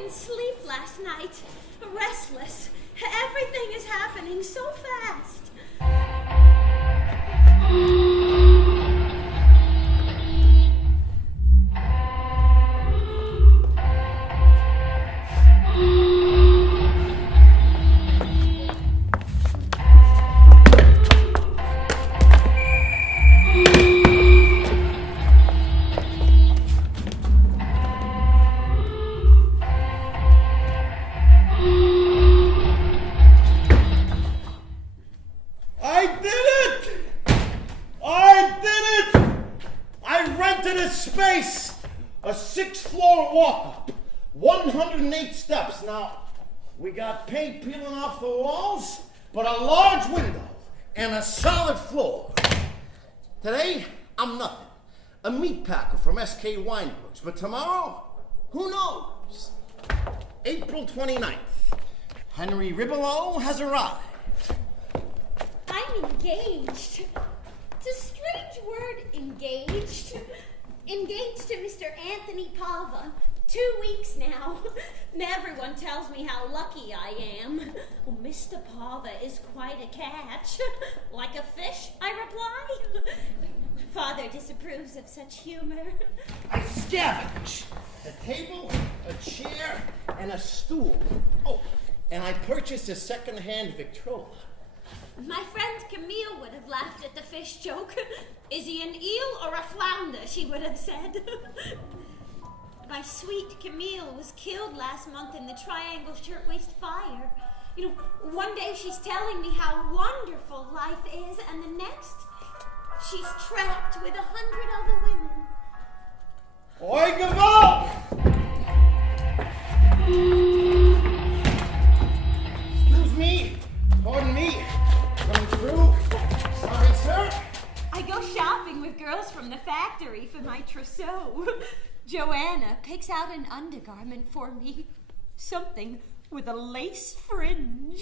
couldn't sleep last night. Restless. Everything is happening so fast. Space! A 6th-floor walk-up. 108 steps. Now, we got paint peeling off the walls, but a large window and a solid floor. Today, I'm nothing. A meat packer from SK Weinberg's. But tomorrow, who knows? April 29th. Henry Ribelow has arrived. I'm engaged. It's a strange word, engaged. Engaged to Mr. Anthony Pava. 2 weeks now. Everyone tells me how lucky I am. Well, Mr. Pava is quite a catch. Like a fish, I reply. Father disapproves of such humor. I scavenge. A table, a chair, and a stool. Oh, and I purchased a second-hand Victrola. My friend Camille would have laughed at the fish joke. Is he an eel or a flounder, she would have said. My sweet Camille was killed last month in the Triangle Shirtwaist Fire. You know, one day she's telling me how wonderful life is, and the next, she's trapped with 100 other women. Oi, Gavot! Excuse me. Pardon me. Coming through. Sorry, sir. I go shopping with girls from the factory for my trousseau. Joanna picks out an undergarment for me. Something with a lace fringe.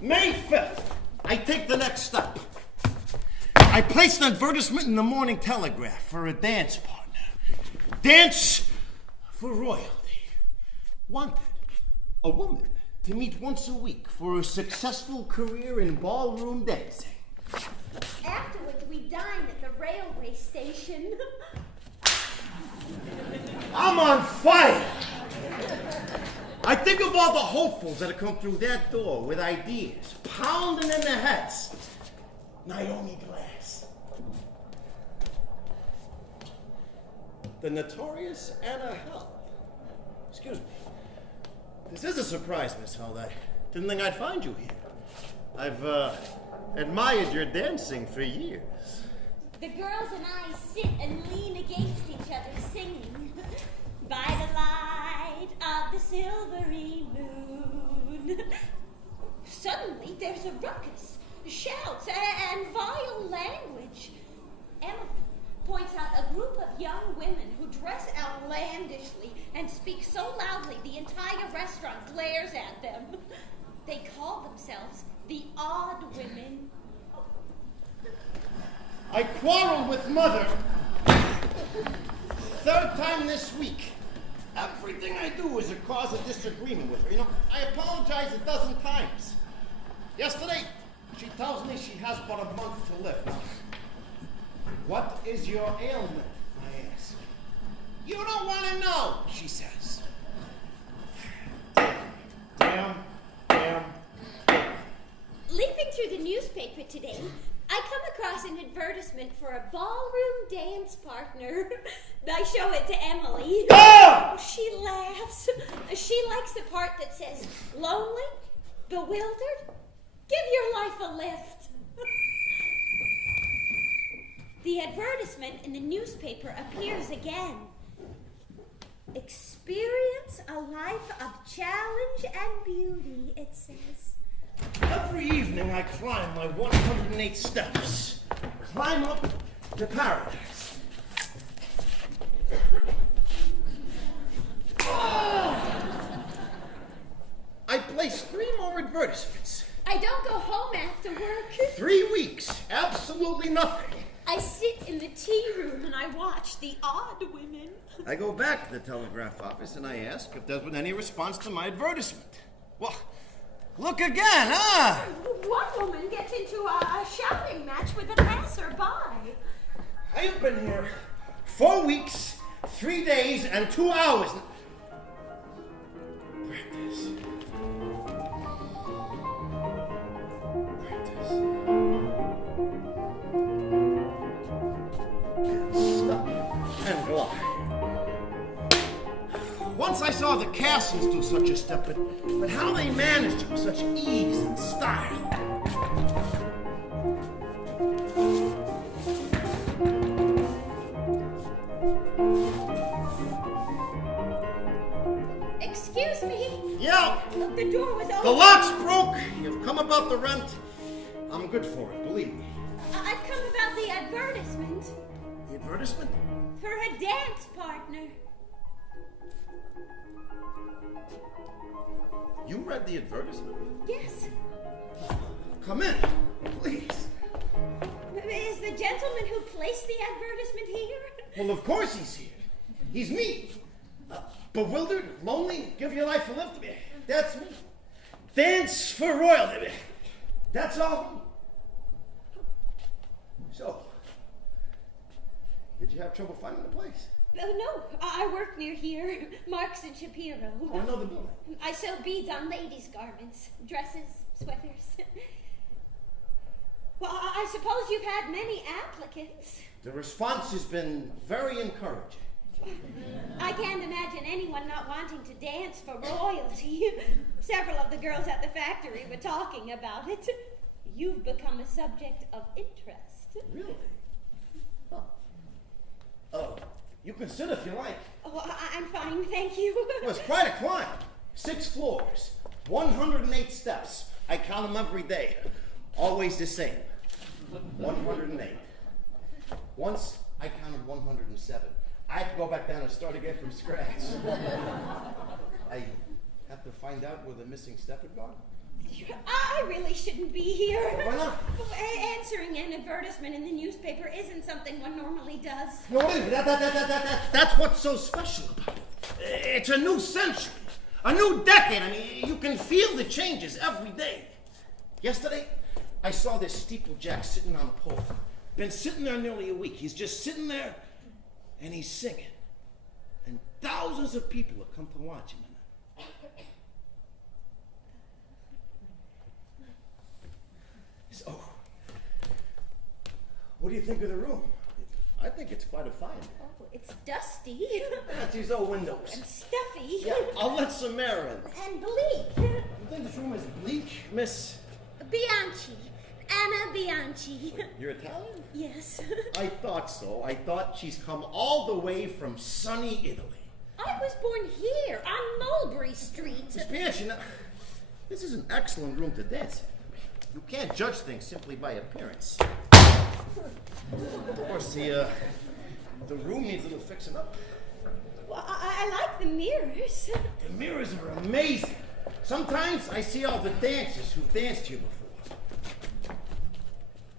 May 5th, I take the next step. I placed an advertisement in the Morning Telegraph for a dance partner. Dance for royalty. Wanted a woman to meet once a week for a successful career in ballroom dancing. Afterwards, we dine at the railway station. I'm on fire! I think of all the hopefuls that have come through that door with ideas, pounding in their heads. Naomi Glass. The notorious Anna Held. Excuse me. This is a surprise, Miss Held. I didn't think I'd find you here. I've admired your dancing for years. The girls and I sit and lean against each other singing, by the light of the silvery moon. Suddenly there's a ruckus, shouts, and vile language. Emma points out a group of young women who dress outlandishly and speak so loudly the entire restaurant glares at them. They call themselves the Odd Women. I quarreled with Mother. 3rd time this week. Everything I do is a cause of disagreement with her. You know, I apologized 12 times. Yesterday, she tells me she has but a month to live. Now, what is your ailment, I ask. You don't want to know, she says. Damn. Leafing through the newspaper today, I come across an advertisement for a ballroom dance partner. I show it to Emily. Ah! She laughs. She likes the part that says, lonely, bewildered, give your life a lift. The advertisement in the newspaper appears again. Experience a life of challenge and beauty, it says. Every evening I climb my 108 steps. Climb up to paradise. I placed 3 more advertisements. I don't go home after work. 3 weeks. Absolutely nothing. I sit in the tea room and I watch the odd women. I go back to the telegraph office and I ask if there's been any response to my advertisement. Well, look again, huh? One woman gets into a shouting match with a passerby. I have been here 4 weeks, 3 days, and 2 hours. Practice. Stop and glide. Once I saw the Castles do such a step, but how they managed it with such ease and style. Excuse me. Yeah. The door was open. The lock's broke. You've come about the rent. I'm good for it, believe me. I've come about the advertisement. The advertisement? For a dance partner. You read the advertisement? Yes. Come in, please. Is the gentleman who placed the advertisement here? Well, of course he's here. He's me. Bewildered, lonely, give your life a lift. That's me. Dance for royalty. That's all. So, did you have trouble finding the place? No, I work near here. Marks and Shapiro. Oh, I know the building. I sew beads on ladies' garments, dresses, sweaters. Well, I suppose you've had many applicants. The response has been very encouraging. I can't imagine anyone not wanting to dance for royalty. Several of the girls at the factory were talking about it. You've become a subject of interest. Really? Huh. Oh, you can sit if you like. Oh, I'm fine, thank you. Well, it's quite a climb. 6 floors, 108 steps. I count them every day. Always the same. 108. Once I counted 107. I have to go back down and start again from scratch. I have to find out where the missing step had gone. I really shouldn't be here. Why not? Answering an advertisement in the newspaper isn't something one normally does. No, wait a minute. That's what's so special about it. It's a new century, a new decade. I mean, you can feel the changes every day. Yesterday, I saw this steeplejack sitting on a pole. Been sitting there nearly a week. He's just sitting there, and he's singing. And thousands of people have come to watch him. So, what do you think of the room? I think it's quite a find. Oh, it's dusty. That's these old windows. And stuffy. Yeah, I'll let some air in. And bleak. You think this room is bleak, Miss? Bianchi. Anna Bianchi. You're Italian? Yes. I thought so. I thought she's come all the way from sunny Italy. I was born here on Mulberry Street. Miss Bianchi, now, this is an excellent room to dance in. You can't judge things simply by appearance. Of course, the room needs a little fixing up. Well, I like the mirrors. The mirrors are amazing. Sometimes I see all the dancers who've danced here before.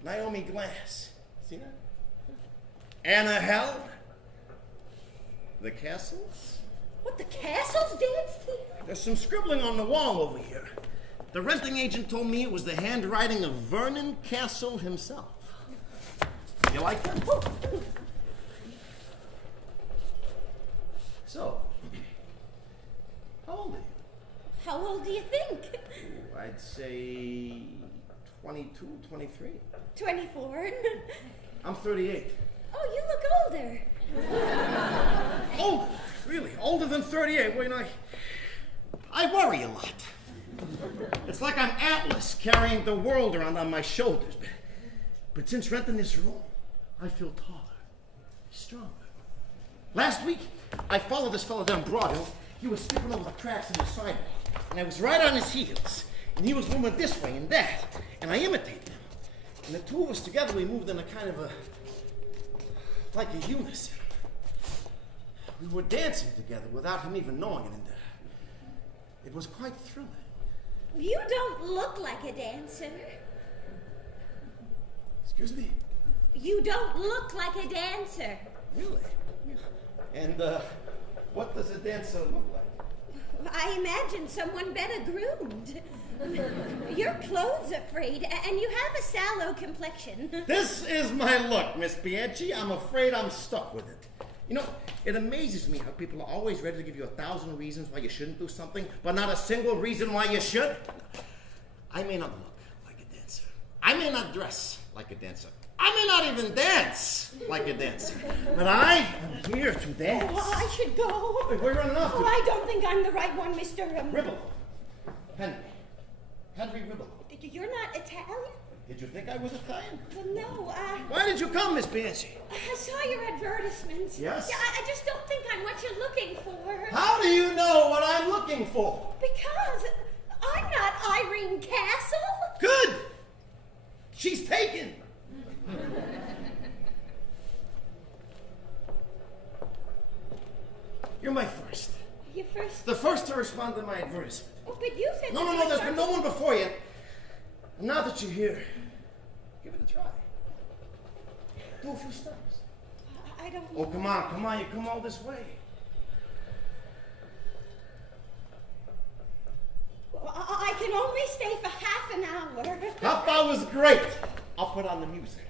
Naomi Glass. See that? Anna Held. The Castles. What, the Castles danced here? There's some scribbling on the wall over here. The renting agent told me it was the handwriting of Vernon Castle himself. You like that? So, how old are you? How old do you think? Ooh, I'd say 22, 23. 24. I'm 38. Oh, you look older. Older? Really? Older than 38? Well, you know, I worry a lot. It's like I'm Atlas carrying the world around on my shoulders. But since renting this room, I feel taller, stronger. Last week, I followed this fellow down Broadway. He was skipping over the cracks in the sidewalk, and I was right on his heels. And he was moving this way and that, and I imitated him. And the two of us together, we moved in a kind of like a unison. We were dancing together without him even knowing it, and it was quite thrilling. You don't look like a dancer. Excuse me? You don't look like a dancer. Really? And what does a dancer look like? I imagine someone better groomed. Your clothes are frayed, and you have a sallow complexion. This is my look, Miss Bianchi. I'm afraid I'm stuck with it. You know, it amazes me how people are always ready to give you 1,000 reasons why you shouldn't do something, but not a single reason why you should. I may not look like a dancer. I may not dress like a dancer. I may not even dance like a dancer. But I am here to dance. Oh, I should go. Wait, we're running off. Oh, I don't think I'm the right one, Mr. Ribble. Henry Ribble. You're not Italian? Did you think I was Italian? Well, no, Why did you come, Miss Bianchi? I saw your advertisement. Yes? Yeah, I just don't think I'm what you're looking for. How do you know what I'm looking for? Because I'm not Irene Castle. Good! She's taken! You're my first. You first. The first to respond to my advertisement. Oh, but you said. No, there's been no one before you. And now that you're here, give it a try. Do a few steps. I don't. Oh, come on, you come all this way. I can only stay for half an hour. Half hour's great. I'll put on the music.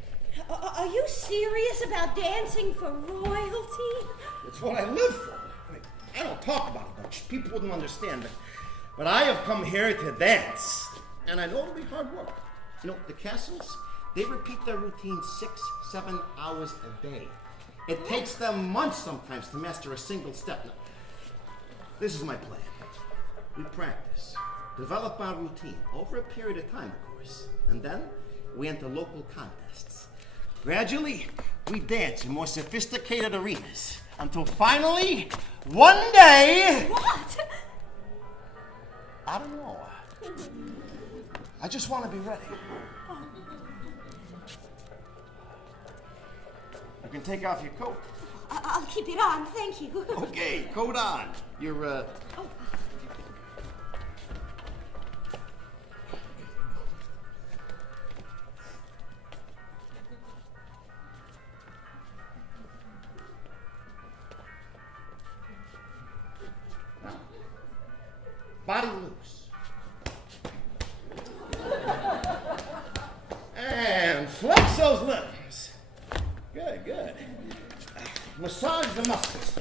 Are you serious about dancing for royalty? It's what I live for. I don't talk about it much. People wouldn't understand. But I have come here to dance. And I know it'll be hard work. You know, the Castles, they repeat their routine 6-7 hours a day. It takes them months sometimes to master a single step. Now, this is my plan. We practice, develop our routine over a period of time, of course. And then we enter local contests. Gradually, we dance in more sophisticated arenas until finally, one day... What? I don't know. I just want to be ready. You can take off your coat. I'll keep it on, thank you. Okay, coat on. You're, Oh. Body loose. And flex those limbs. Good. Massage the muscles.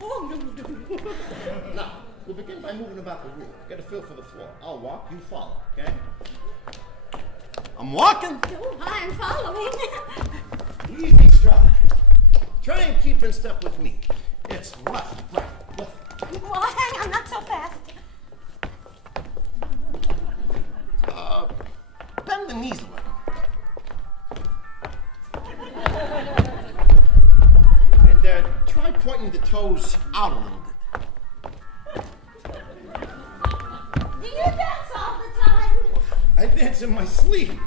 Oh, no. Now, we'll begin by moving about the room. Get a feel for the floor. I'll walk, you follow, okay? I'm walking. No, I'm following. Easy stride. Try and keep in step with me. It's left, right, left. Well, hang on, not so fast. Bend the knees a little. And try pointing the toes out a little bit. Do you dance all the time? I dance in my sleep. In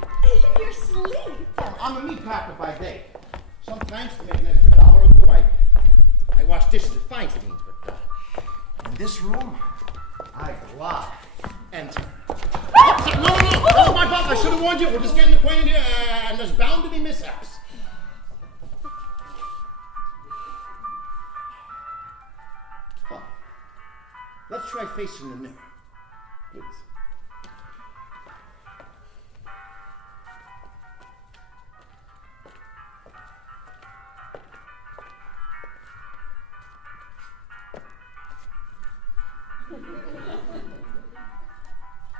your sleep? I'm a meat packer by day. Sometimes to make an extra $1 or two, I wash dishes at fine things, but in this room, I glide and turn. No, that was my fault. I should have warned you. We're just getting acquainted here, and there's bound to be mishaps. Well, let's try facing the mirror, please.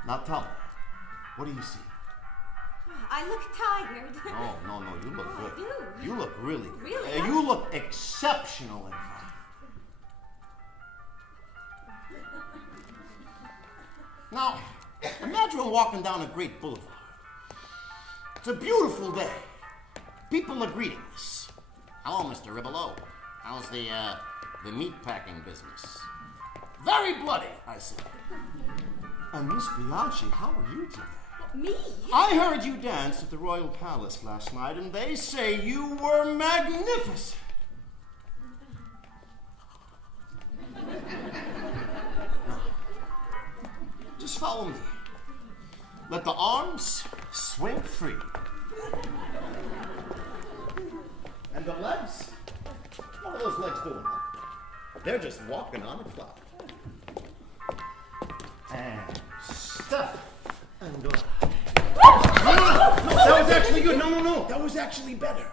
Now tell me, what do you see? I look tired. No, you look good. I do. You look really good. Really? You look exceptional, in fact. Now, imagine walking down a great boulevard. It's a beautiful day. People are greeting us. Hello, Mr. Ribolo. How's the meat packing business? Very bloody, I see. And Miss Bianchi, how are you today? Me? I heard you danced at the Royal Palace last night, and they say you were magnificent. Now, just follow me. Let the arms swing free. And the legs, well, are those legs doing? They're just walking on a cloud. And step and go. No, that was actually good. No, that was actually better.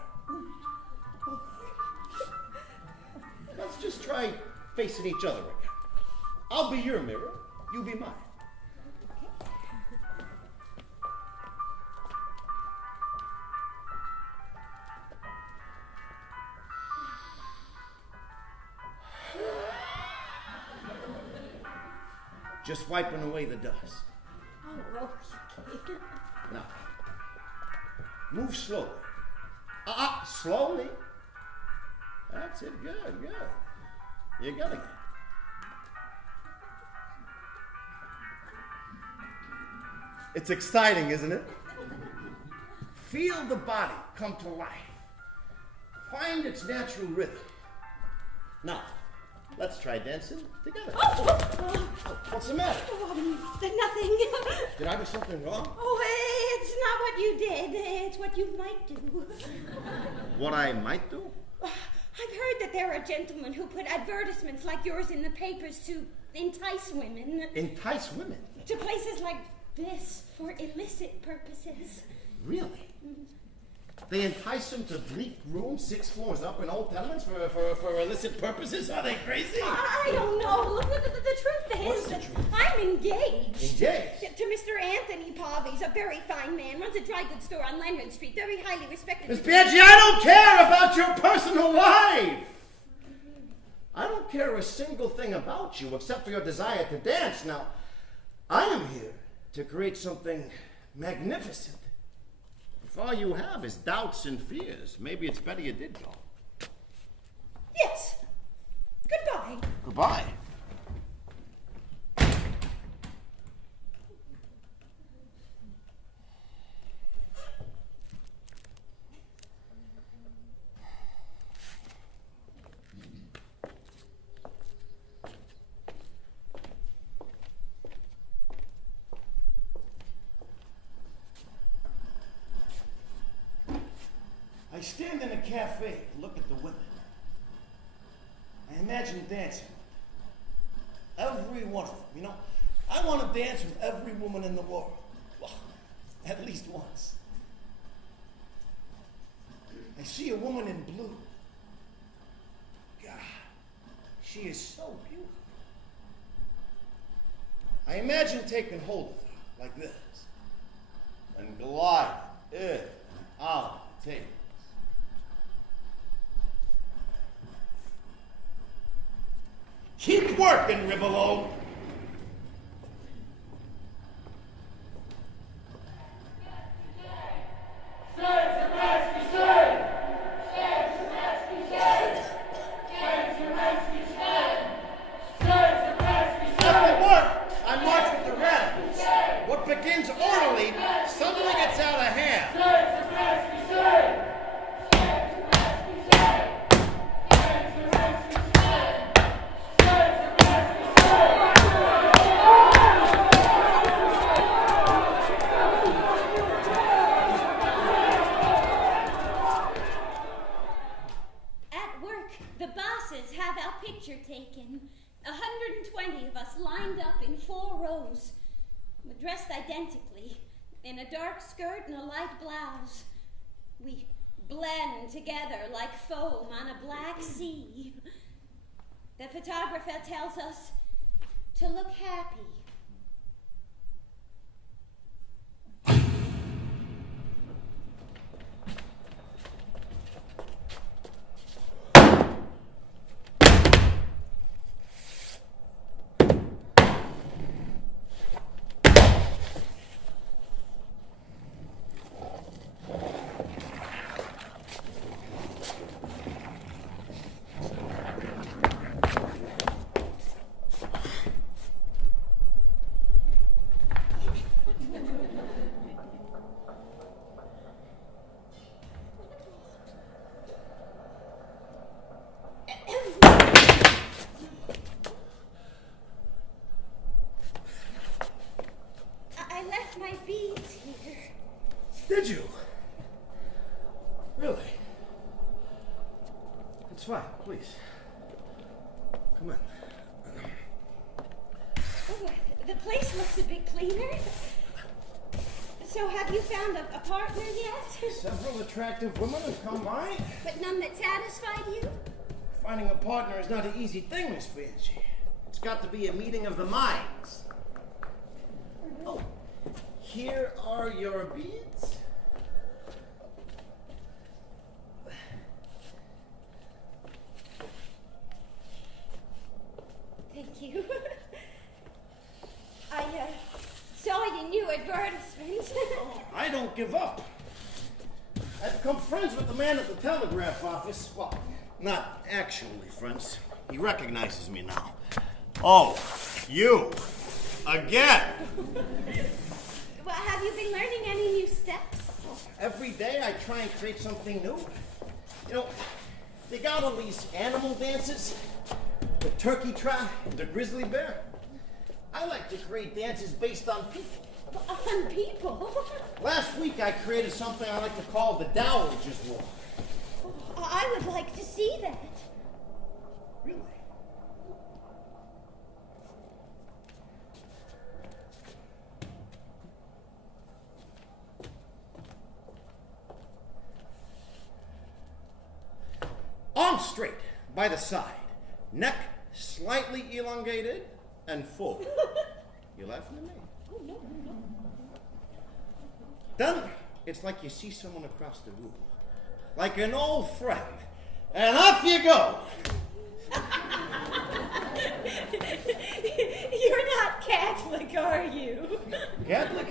Let's just try facing each other again. I'll be your mirror, you be mine. Just wiping away the dust. Oh, okay. Now, move slowly. Slowly. That's it, good. You got it. It's exciting, isn't it? Feel the body come to life. Find its natural rhythm. Now, let's try dancing together. What's the matter? Nothing. Did I do something wrong? Oh, it's not what you did. It's what you might do. What I might do? I've heard that there are gentlemen who put advertisements like yours in the papers to entice women. Entice women? To places like this for illicit purposes. Really? They entice them to bleak rooms 6 floors up in old tenements for illicit purposes? Are they crazy? I don't know. Look, the truth is, What's the truth? I'm engaged. Engaged? To Mr. Anthony Pavi's, a very fine man, runs a dry goods store on Leonard Street, very highly respected. Miss Bianchi, I don't care about your personal life. I don't care a single thing about you except for your desire to dance. Now, I am here to create something magnificent. If all you have is doubts and fears, maybe it's better you did go. Yes. Goodbye. Goodbye. I stand in a cafe, look at the women. I imagine dancing with them. Every one of them, you know. I want to dance with every woman in the world. Well, at least once. I see a woman in blue. God, she is so beautiful. I imagine taking hold of her like this and gliding in and out the table. Keep working, Ribolo. After work, I march with the radicals. What begins orderly suddenly gets out of hand. Taken. 120 of us lined up in 4 rows. We're dressed identically, in a dark skirt and a light blouse. We blend together like foam on a black sea. The photographer tells us to look happy. Come on. Oh, the place looks a bit cleaner. So have you found a partner yet? Several attractive women have come by. But none that satisfied you? Finding a partner is not an easy thing, Miss Bianchi. It's got to be a meeting of the minds. Oh, here are your beads. Thank you. I saw your new advertisement. I don't give up. I've become friends with the man at the telegraph office. Well, not actually friends. He recognizes me now. Oh, you. Again. Well, have you been learning any new steps? Every day I try and create something new. You know, they got all these animal dances. The turkey trot, the grizzly bear. I like to create dances based on people. On people? Last week I created something I like to call the Dowager's Walk. I would like to see that. Really? Arms straight by the side, neck slightly elongated and full. You laughing at me? Oh, no. Then it's like you see someone across the room, like an old friend, and off you go. You're not Catholic, are you? Catholic?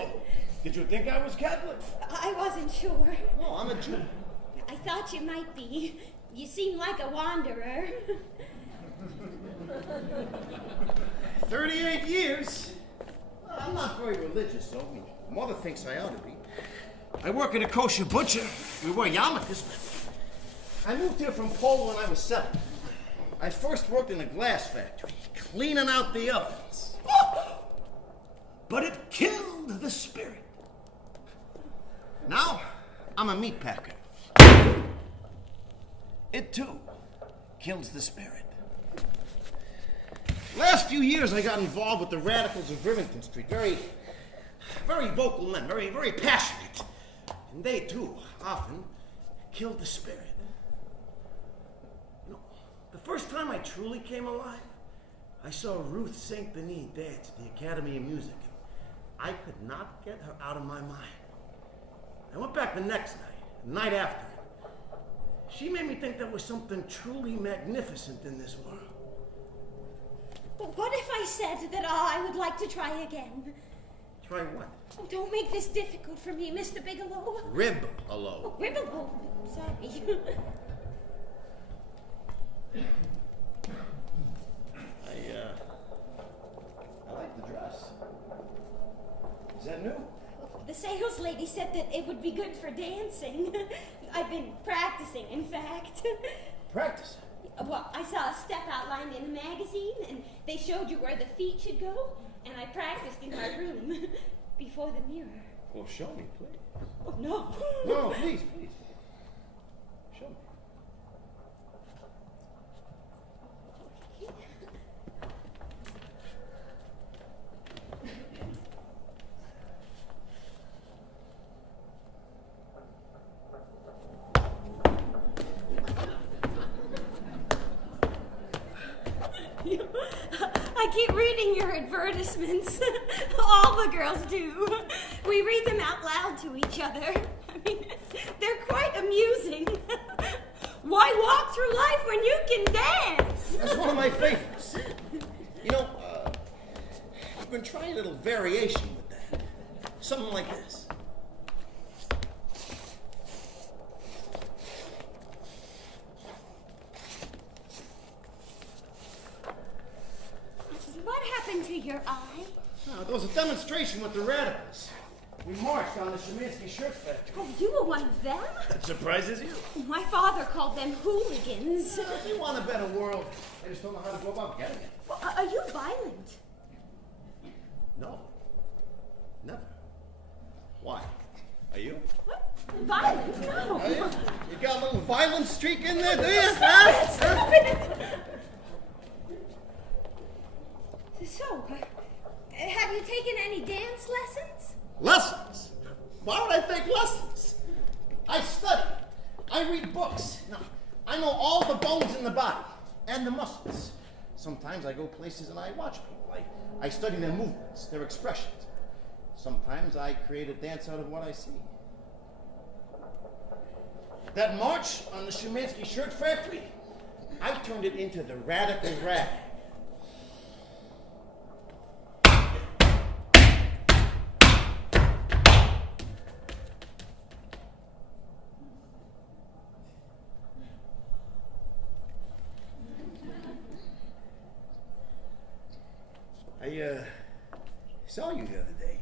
Oh, did you think I was Catholic? I wasn't sure. No, I'm a Jew. I thought you might be. You seem like a wanderer. 38 years. I'm not very religious, though. Mother thinks I ought to be. I work at a kosher butcher. We wear yarmulkes. I moved here from Poland when I was 7. I first worked in a glass factory, cleaning out the ovens. But it killed the spirit. Now, I'm a meat packer. It, too, kills the spirit. Last few years, I got involved with the radicals of Rivington Street. Very vocal men, very passionate. And they, too, often killed the spirit. You know, the first time I truly came alive, I saw Ruth St. Denis dance at the Academy of Music. And I could not get her out of my mind. I went back the next night, the night after. She made me think there was something truly magnificent in this world. But what if I said that I would like to try again? Try what? Oh, don't make this difficult for me, Mr. Bigelow. Rib-a-low. Oh, Ribbelow. Sorry. I like the dress. Is that new? The sales lady said that it would be good for dancing. I've been practicing, in fact. Practice. Well, I saw a step outlined in a magazine, and they showed you where the feet should go, and I practiced in my room before the mirror. Well, show me, please. Oh, no. No, please. Show me. I keep reading your advertisements. All the girls do. We read them out loud to each other. I mean, they're quite amusing. Why walk through life when you can dance? That's one of my favorites. You know, I've been trying a little variation with that. Something like this. What happened to your eye? There was a demonstration with the radicals. We marched on the Sheminsky shirt factory. Oh, you were one of them? That surprises you. My father called them hooligans. If you want a better world, I just don't know how to go about getting it. Well, are you violent? No. Never. Why? Are you? What? Violent? No. Are you? You got a little violent streak in there, do you? Stop it! muscles. Sometimes I go places and I watch people. I study their movements, their expressions. Sometimes I create a dance out of what I see. That march on the Shumansky shirt factory, I turned it into the radical rag. I saw you the other day.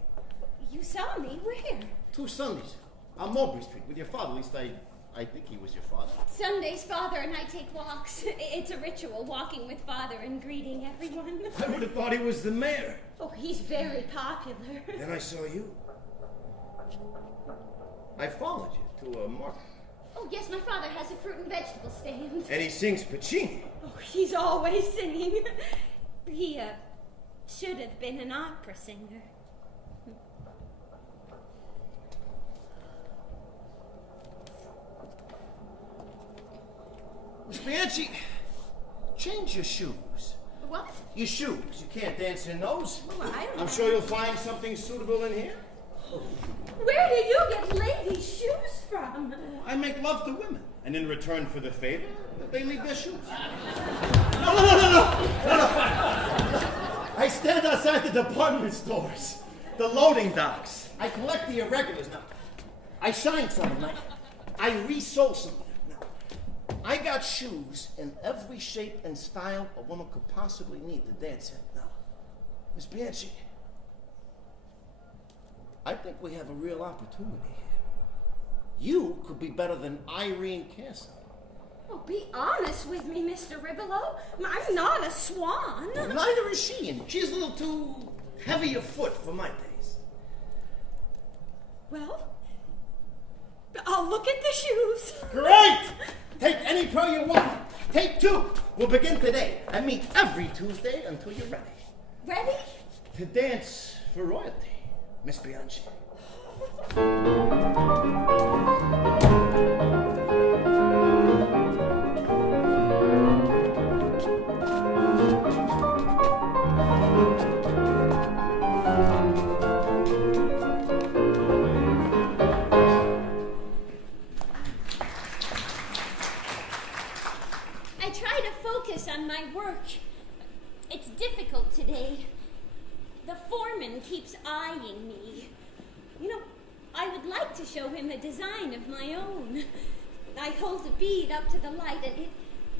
You saw me? Where? 2 Sundays on Mulberry Street with your father. At least I think he was your father. Sundays, Father and I take walks. It's a ritual, walking with Father and greeting everyone. I would have thought he was the mayor. Oh, he's very popular. Then I saw you. I followed you to a market. Oh, yes, my father has a fruit and vegetable stand. And he sings Puccini. Oh, he's always singing. He, should have been an opera singer. Miss Bianchi, change your shoes. What? Your shoes. You can't dance in those. Oh, I don't know. I'm sure you'll find something suitable in here. Where do you get ladies' shoes from? I make love to women, and in return for the favor, they leave their shoes. No. I stand outside the department stores, the loading docks. I collect the irregulars now. I shine some of them. I resole some of them. Now, I got shoes in every shape and style a woman could possibly need to dance in. Now, Miss Bianchi, I think we have a real opportunity here. You could be better than Irene Castle. Oh, be honest with me, Mr. Ribolo. I'm not a swan. Neither is she, and she's a little too heavy of foot for my taste. Well, I'll look at the shoes. Great! Take any pair you want. Take 2. We'll begin today and meet every Tuesday until you're ready. Ready? To dance for royalty, Miss Bianchi. I try to focus on my work. It's difficult today. The foreman keeps eyeing me. You know, I would like to show him a design of my own. I hold a bead up to the light and it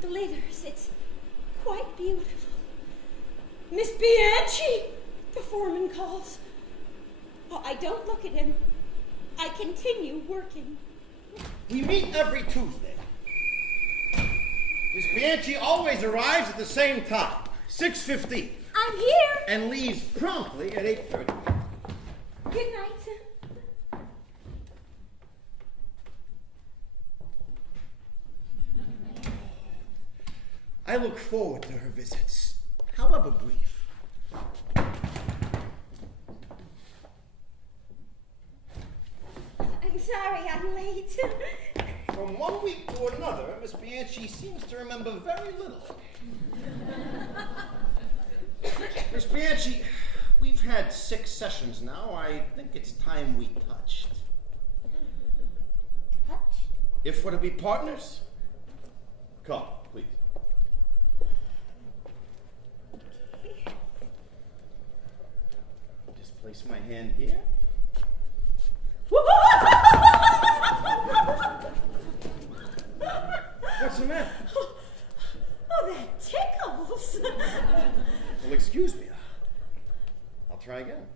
glitters. It's quite beautiful. Miss Bianchi, the foreman calls. Oh, I don't look at him. I continue working. We meet every Tuesday. Miss Bianchi always arrives at the same time, 6:15. I'm here. And leaves promptly at 8:30. Good night. I look forward to her visits, however brief. I'm sorry I'm late. From one week to another, Miss Bianchi seems to remember very little. Miss Bianchi, we've had 6 sessions now. I think it's time we touched. Touch? If we're to be partners, come, please. Just place my hand here. What's the matter? Oh, that tickles. Well, excuse me. I'll try again.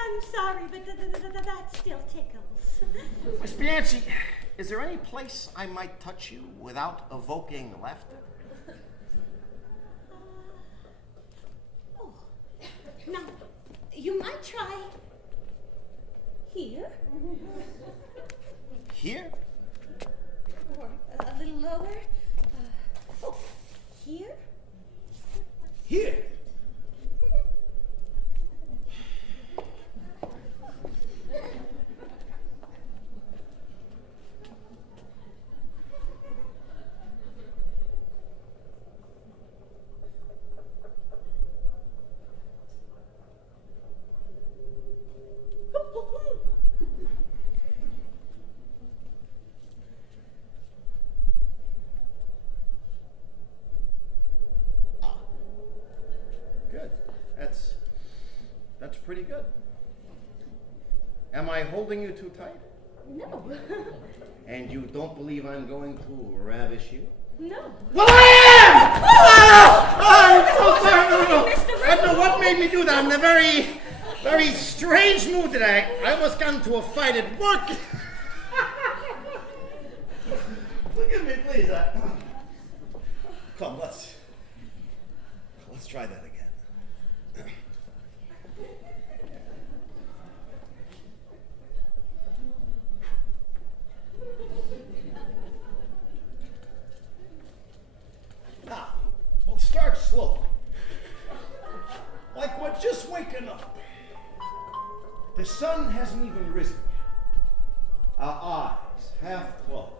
I'm sorry, but that still tickles. Miss Bianchi, is there any place I might touch you without evoking laughter? Oh, now, you might try here. Here? Or a little lower. Oh, pretty good. Am I holding you too tight? No. And you don't believe I'm going to ravish you? No. Well, I am! I'm so sorry. No. Mr. I don't know what made me do that. I'm in a very, very strange mood today. I almost got into a fight at work. Forgive me, please. Come, let's try that again. Now, we'll start slow. Like we're just waking up. The sun hasn't even risen yet. Our eyes half closed.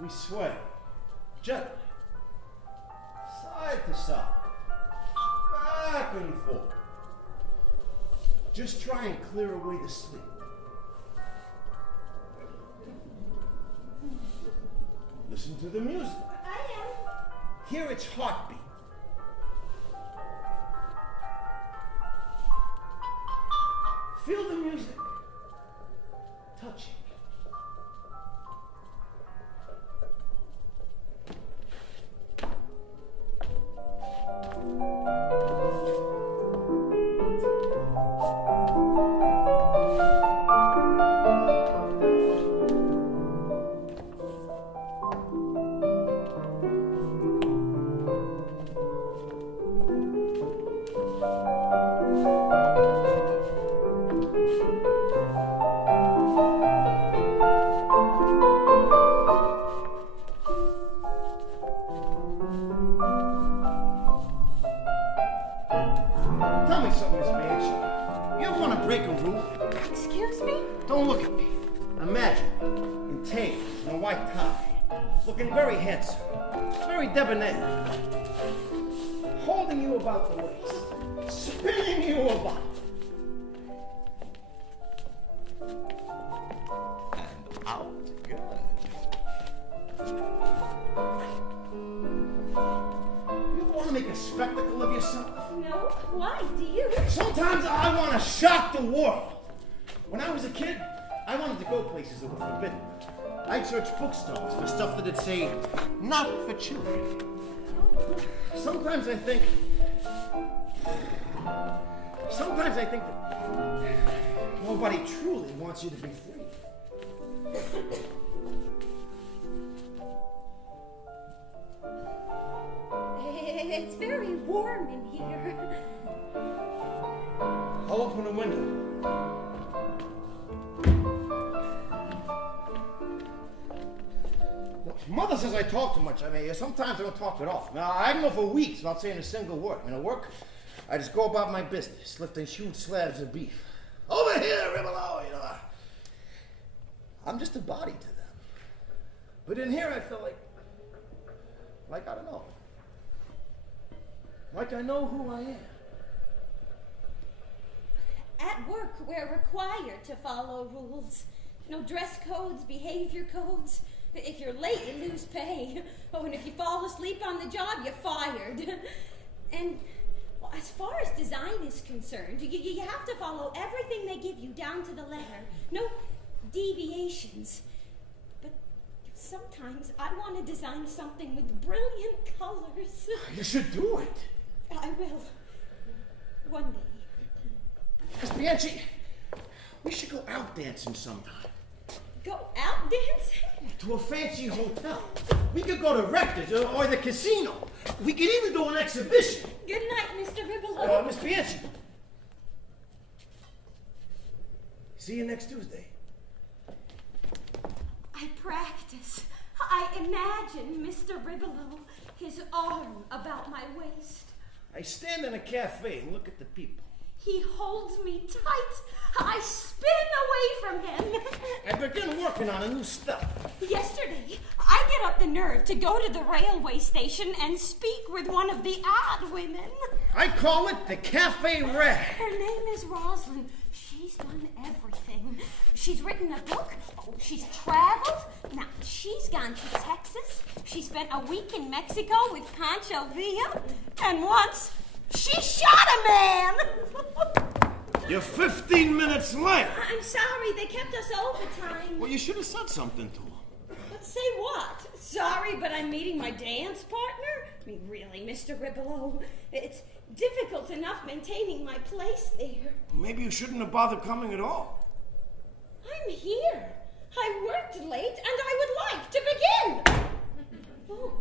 We sway gently, side to side, back and forth. Just try and clear away the sleep. Listen to the music. I am. Hear its heartbeat. Feel the music. Touch it. Tell me something, Miss Banshee. You ever want to break a rule? Excuse me? Don't look at me. Imagine, in tails and a white tie, looking very handsome, very debonair, holding you about the waist, spinning you about. And out. Good. You ever want to make a spectacle of yourself? No. Why do you? Sometimes I want to shock the world. When I was a kid, I wanted to go places that were forbidden. I'd search bookstores for stuff that'd say, not for children. Sometimes I think that nobody truly wants you to be free. It's very warm in here. I'll open the window. Mother says I talk too much. I mean, sometimes I don't talk at all. Now, I can go for weeks without saying a single word. I mean, at work, I just go about my business, lifting huge slabs of beef. Over here, below, you know. I'm just a body to them. But in here, I feel like I don't know. Like I know who I am. At work, we're required to follow rules. You know, dress codes, behavior codes. If you're late, you lose pay. Oh, and if you fall asleep on the job, you're fired. And well, as far as design is concerned, you have to follow everything they give you down to the letter. No deviations. But sometimes I want to design something with brilliant colors. You should do it. I will. One day. Miss Bianchi, we should go out dancing sometime. Go out dancing? To a fancy hotel. We could go to Rector's or the casino. We could even do an exhibition. Good night, Mr. Ribolo. Miss Bianchi. See you next Tuesday. I practice. I imagine Mr. Ribolo, his arm about my waist. I stand in a cafe and look at the people. He holds me tight. I spin away from him. I begin working on a new stuff. Yesterday, I get up the nerve to go to the railway station and speak with one of the odd women. I call it the Cafe Rag. Her name is Rosalind. She's done everything. She's written a book. Oh, she's traveled. Now, she's gone to Texas. She spent a week in Mexico with Pancho Villa, and once she shot a man. You're 15 minutes late. I'm sorry, they kept us overtime. Well, you should have said something to him. But say what? Sorry, but I'm meeting my dance partner? I mean, really, Mr. Ribolo, it's difficult enough maintaining my place there. Maybe you shouldn't have bothered coming at all. I'm here. I worked late, and I would like to begin. Oh.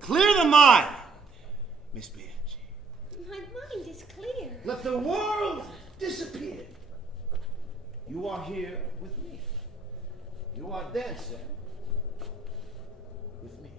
Clear the mind, Miss Bianchi. My mind is clear. Let the world disappear. You are here with me. You are dancing with me.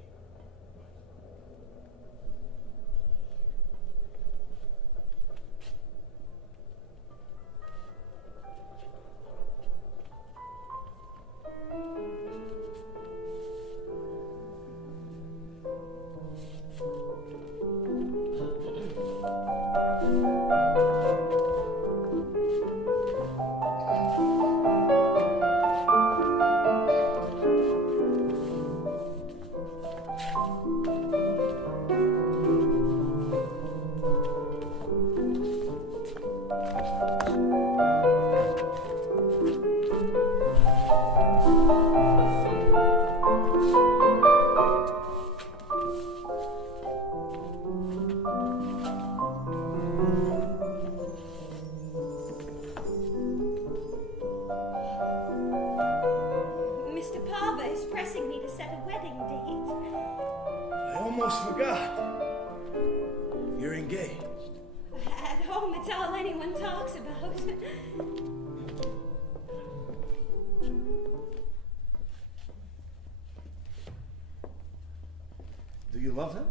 Do you love him?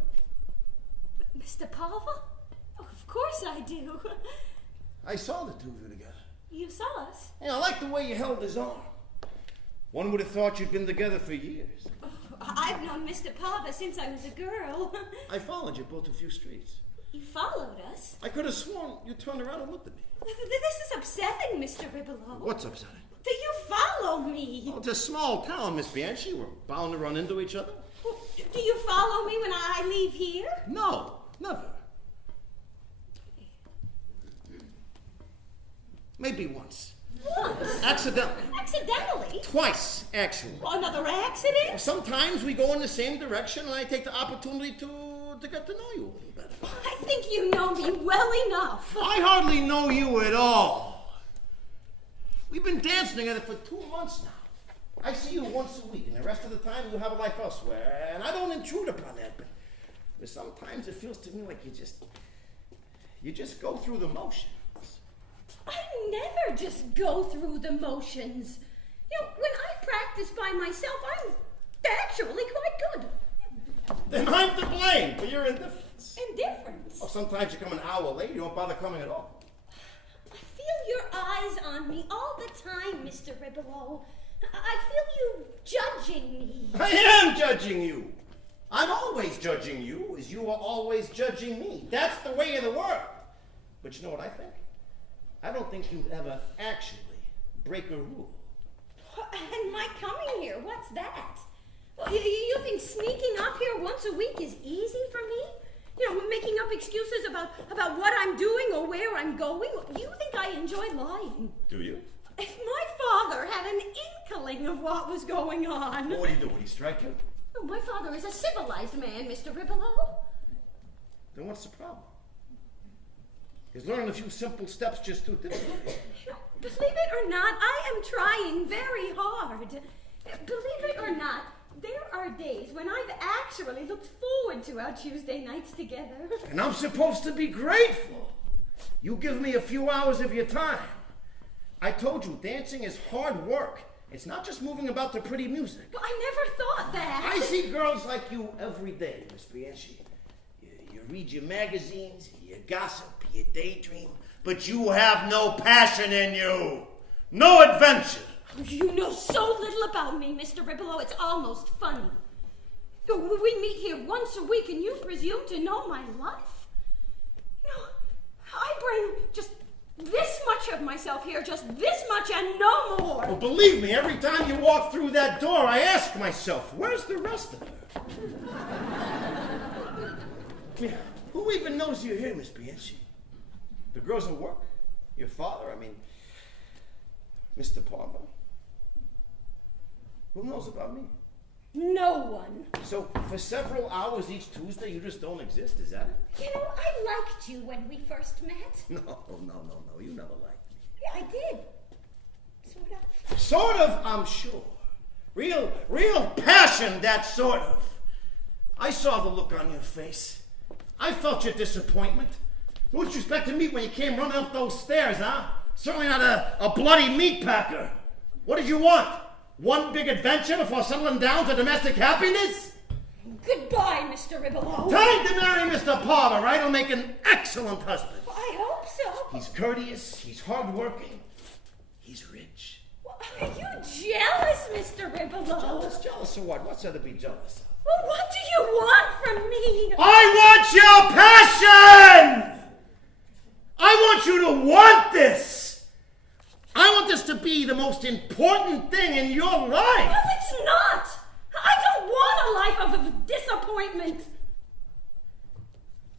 Mr. Pava? Oh, of course I do. I saw the two of you together. You saw us? And I like the way you held his arm. One would have thought you'd been together for years. Oh, I've known Mr. Pava since I was a girl. I followed you both a few streets. You followed us? I could have sworn you turned around and looked at me. This is upsetting, Mr. Ribolo. What's upsetting? Do you follow me? Oh, it's a small town, Miss Bianchi. We're bound to run into each other. Well, do you follow me when I leave here? No, never. Maybe once. Once? Accidentally. Accidentally? Twice, actually. Another accident? Sometimes we go in the same direction, and I take the opportunity to get to know you a little better. I think you know me well enough. I hardly know you at all. We've been dancing together for 2 months now. I see you once a week, and the rest of the time you have a life elsewhere, and I don't intrude upon that, but sometimes it feels to me like you just go through the motions. I never just go through the motions. You know, when I practice by myself, I'm actually quite good. Then I'm to blame for your indifference. Indifference? Oh, sometimes you come an hour late, you don't bother coming at all. I feel your eyes on me all the time, Mr. Ribolo. I feel you judging me. I am judging you. I'm always judging you as you are always judging me. That's the way of the world. But you know what I think? I don't think you'd ever actually break a rule. And my coming here, what's that? You think sneaking up here once a week is easy for me? You know, making up excuses about what I'm doing or where I'm going? You think I enjoy lying? Do you? If my father had an inkling of what was going on... Well, what do you do? Would he strike you? Oh, my father is a civilized man, Mr. Ribolo. Then what's the problem? Is learning a few simple steps just too difficult? Believe it or not, I am trying very hard. Believe it or not, there are days when I've actually looked forward to our Tuesday nights together. And I'm supposed to be grateful. You give me a few hours of your time. I told you, dancing is hard work. It's not just moving about to pretty music. But I never thought that. I see girls like you every day, Miss Bianchi. You read your magazines, you gossip, you daydream, but you have no passion in you. No adventure. You know so little about me, Mr. Ribolo, it's almost funny. We meet here once a week and you presume to know my life? You know, I bring just this much of myself here, just this much and no more. Well, believe me, every time you walk through that door, I ask myself, where's the rest of her? Yeah, who even knows you're here, Miss Bianchi? The girls at work? Your father? I mean, Mr. Palmer? Who knows about me? No one. So, for several hours each Tuesday, you just don't exist, is that it? You know, I liked you when we first met. No, you never liked me. Yeah, I did. Sort of. Sort of, I'm sure. Real passion, that sort of. I saw the look on your face. I felt your disappointment. Who'd you expect to meet when you came running up those stairs, huh? Certainly not a bloody meat packer. What did you want? One big adventure before settling down to domestic happiness? Goodbye, Mr. Ribelow. Time to marry Mr. Palmer, right? He'll make an excellent husband. I hope so. He's courteous, he's hardworking, he's rich. Well, are you jealous, Mr. Ribelow? Jealous of what? What's there to be jealous of? Well, what do you want from me? I want your passion! I want you to want this! I want this to be the most important thing in your life! Well, it's not! I don't want a life of disappointment!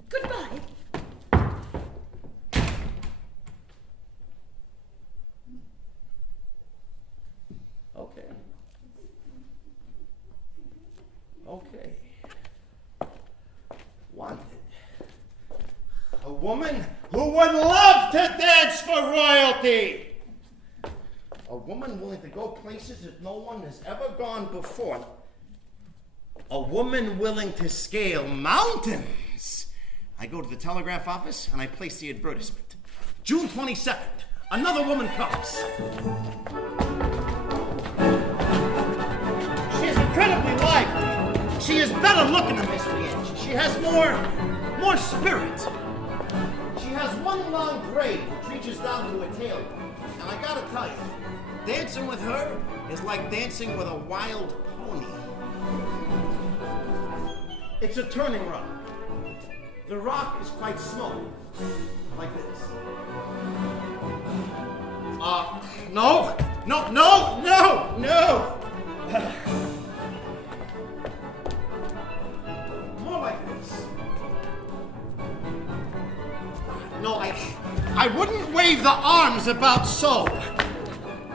Goodbye. Okay. Wanted. A woman who would love to dance for royalty! A woman willing to go places that no one has ever gone before. A woman willing to scale mountains. I go to the telegraph office and I place the advertisement. June 22nd, another woman comes. She is incredibly lively. She is better looking than Miss Bianchi. She has more spirit. She has one long braid which reaches down to her tailbone. And I gotta tell you, dancing with her is like dancing with a wild pony. It's a turning rock. The rock is quite small, like this. No! More like this. No, I wouldn't wave the arms about so.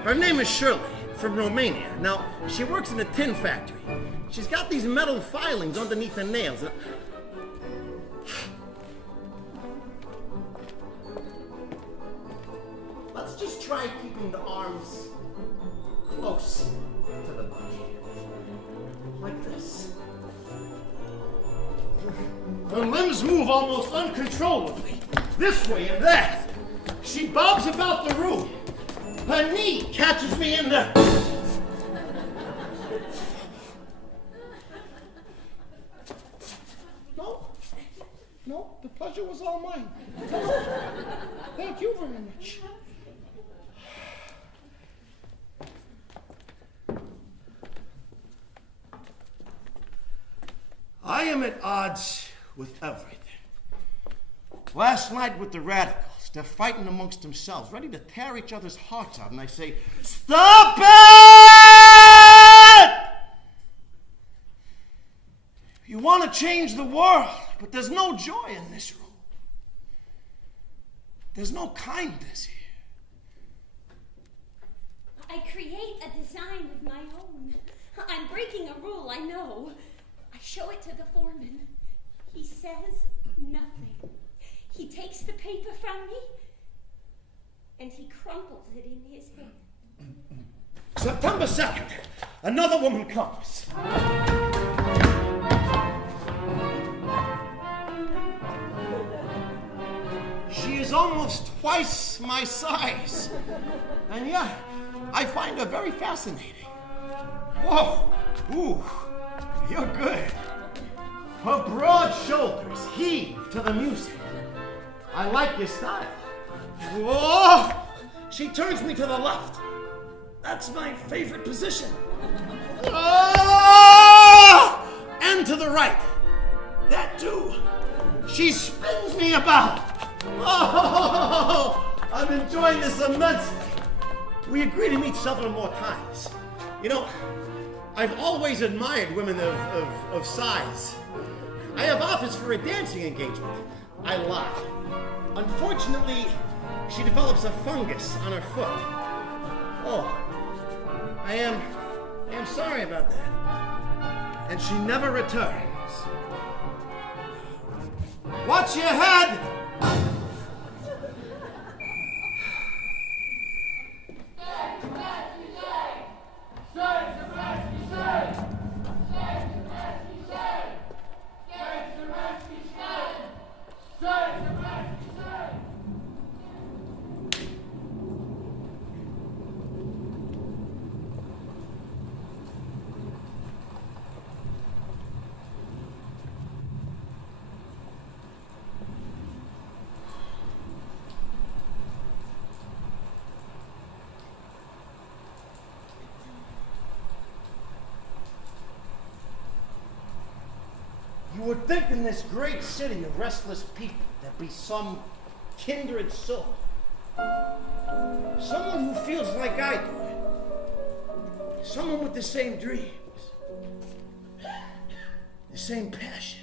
Her name is Shirley, from Romania. Now, she works in a tin factory. She's got these metal filings underneath her nails. Let's just try keeping the arms close to the body. Like this. Her limbs move almost uncontrollably, this way and that. She bobs about the room. Her knee catches me in the... No, the pleasure was all mine. Thank you very much. I am at odds with everything. Last night with the radicals, they're fighting amongst themselves, ready to tear each other's hearts out, and I say, stop it! You want to change the world, but there's no joy in this room. There's no kindness here. I create a design of my own. I'm breaking a rule, I know. I show it to the foreman. He says nothing. He takes the paper from me, and he crumples it in his hand. September 2nd, another woman comes. She is almost twice my size, and yet I find her very fascinating. Whoa, ooh, you're good. Her broad shoulders heave to the music. I like your style. Whoa! She turns me to the left. That's my favorite position. Oh! And to the right. That too. She spins me about. Oh! I'm I'm enjoying this immensely. We agreed to meet several more times. You know, I've always admired women of size. I have offers for a dancing engagement. I lie. Unfortunately, she develops a fungus on her foot. Oh, I am sorry about that. And she never returns. Watch your head! You would think in this great city of restless people there'd be some kindred soul. Someone who feels like I do. Someone with the same dreams. The same passion.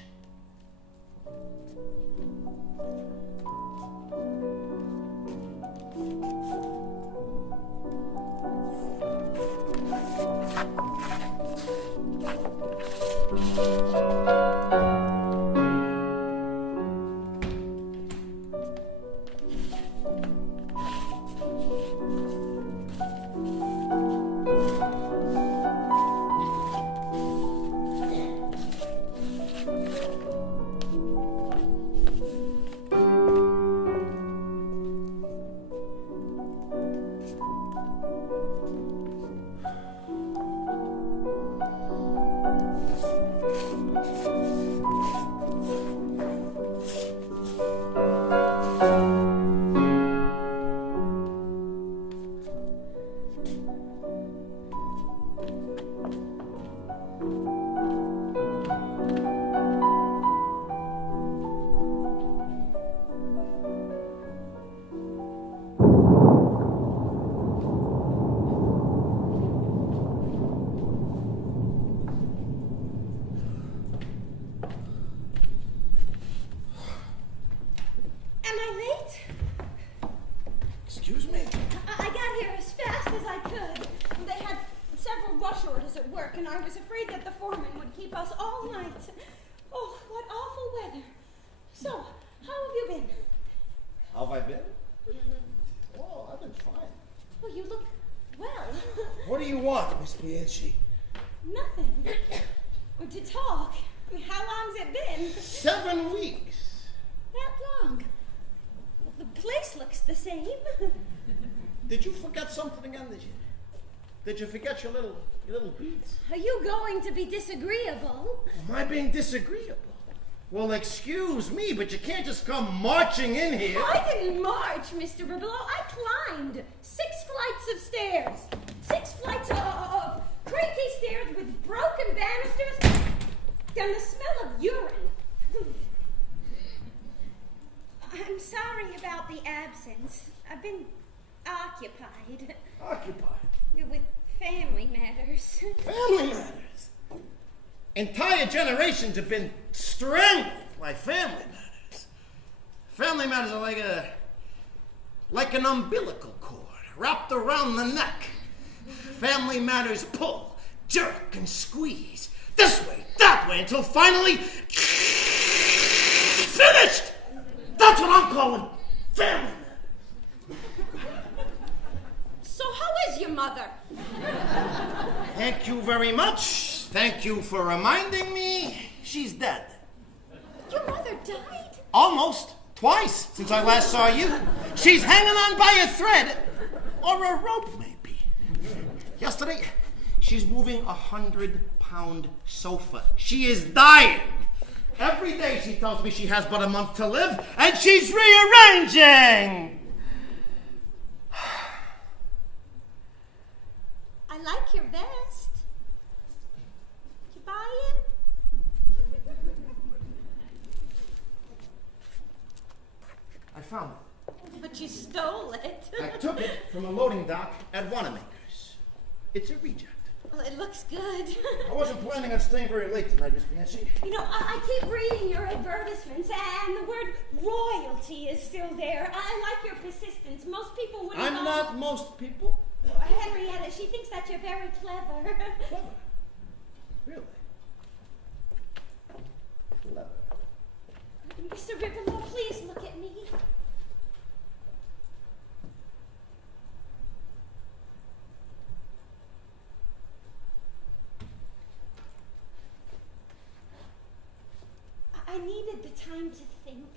Excuse me? I got here as fast as I could. They had several rush orders at work, and I was afraid that the foreman would keep us all night. Oh, what awful weather. So, how have you been? How have I been? Oh, I've been fine. Well, you look well. What do you want, Miss Bianchi? Nothing. To talk. How long's it been? 7 weeks. That long? The place looks the same. Did you forget something again, did you? Did you forget your little beads? Are you going to be disagreeable? Am I being disagreeable? Well, excuse me, but you can't just come marching in here. I didn't march, Mr. Ribelow. I climbed 6 flights of stairs. 6 flights of creaky stairs with broken banisters and the smell of urine. I'm sorry about the absence. I've been occupied. Occupied? With family matters. Family matters? Entire generations have been strangled by family matters. Family matters are like an umbilical cord wrapped around the neck. Family matters pull, jerk, and squeeze. This way, that way, until finally finished! That's what I'm calling family matters. So how is your mother? Thank you very much. Thank you for reminding me. She's dead. Your mother died? Almost. Twice since I last saw you. She's hanging on by a thread. Or a rope, maybe. Yesterday, she's moving a 100-pound sofa. She is dying. Every day she tells me she has but a month to live, and she's rearranging. I like your vest. Did you buy it? I found it. But you stole it. I took it from a loading dock at Wanamaker's. It's a reject. Well, it looks good. I wasn't planning on staying very late tonight, Miss Nancy. You know, I keep reading your advertisements, and the word royalty is still there. I like your persistence. Most people wouldn't I'm know. not most people. Oh, Henrietta, she thinks that you're very clever. Clever? Really? Clever. Mr. Ripple, please look at me. I needed the time to think.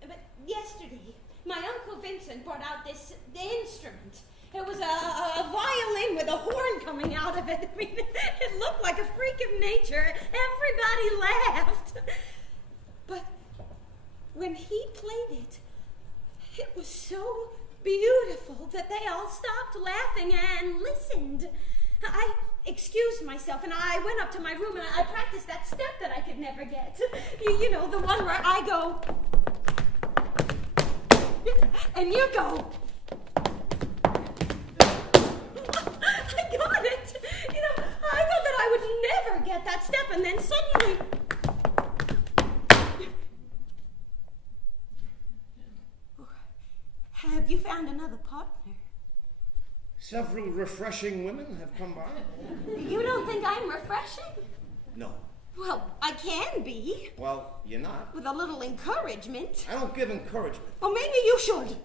But yesterday, my Uncle Vincent brought out the instrument. It was a violin with a horn coming out of it. I mean, it looked like a freak of nature. Everybody laughed. But when he played it, it was so beautiful that they all stopped laughing and listened. I excused myself and I went up to my room and I practiced that step that I could never get. You know, the one where I go, and you go. I got it. You know, I thought that I would never get that step, and then suddenly... Have you found another partner? Several refreshing women have come by. You don't think I'm refreshing? No. Well, I can be. Well, you're not. With a little encouragement. I don't give encouragement. Well, maybe you should.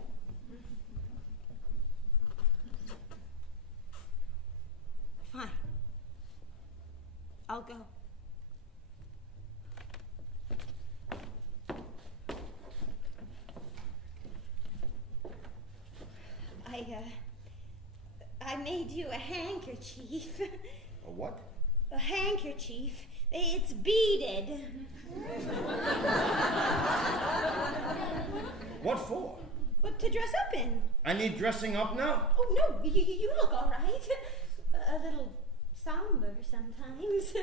Fine. I'll go. I made you a handkerchief. A what? A handkerchief. It's beaded. What for? What to dress up in? I need dressing up now? Oh, no, you look all right. A little somber sometimes.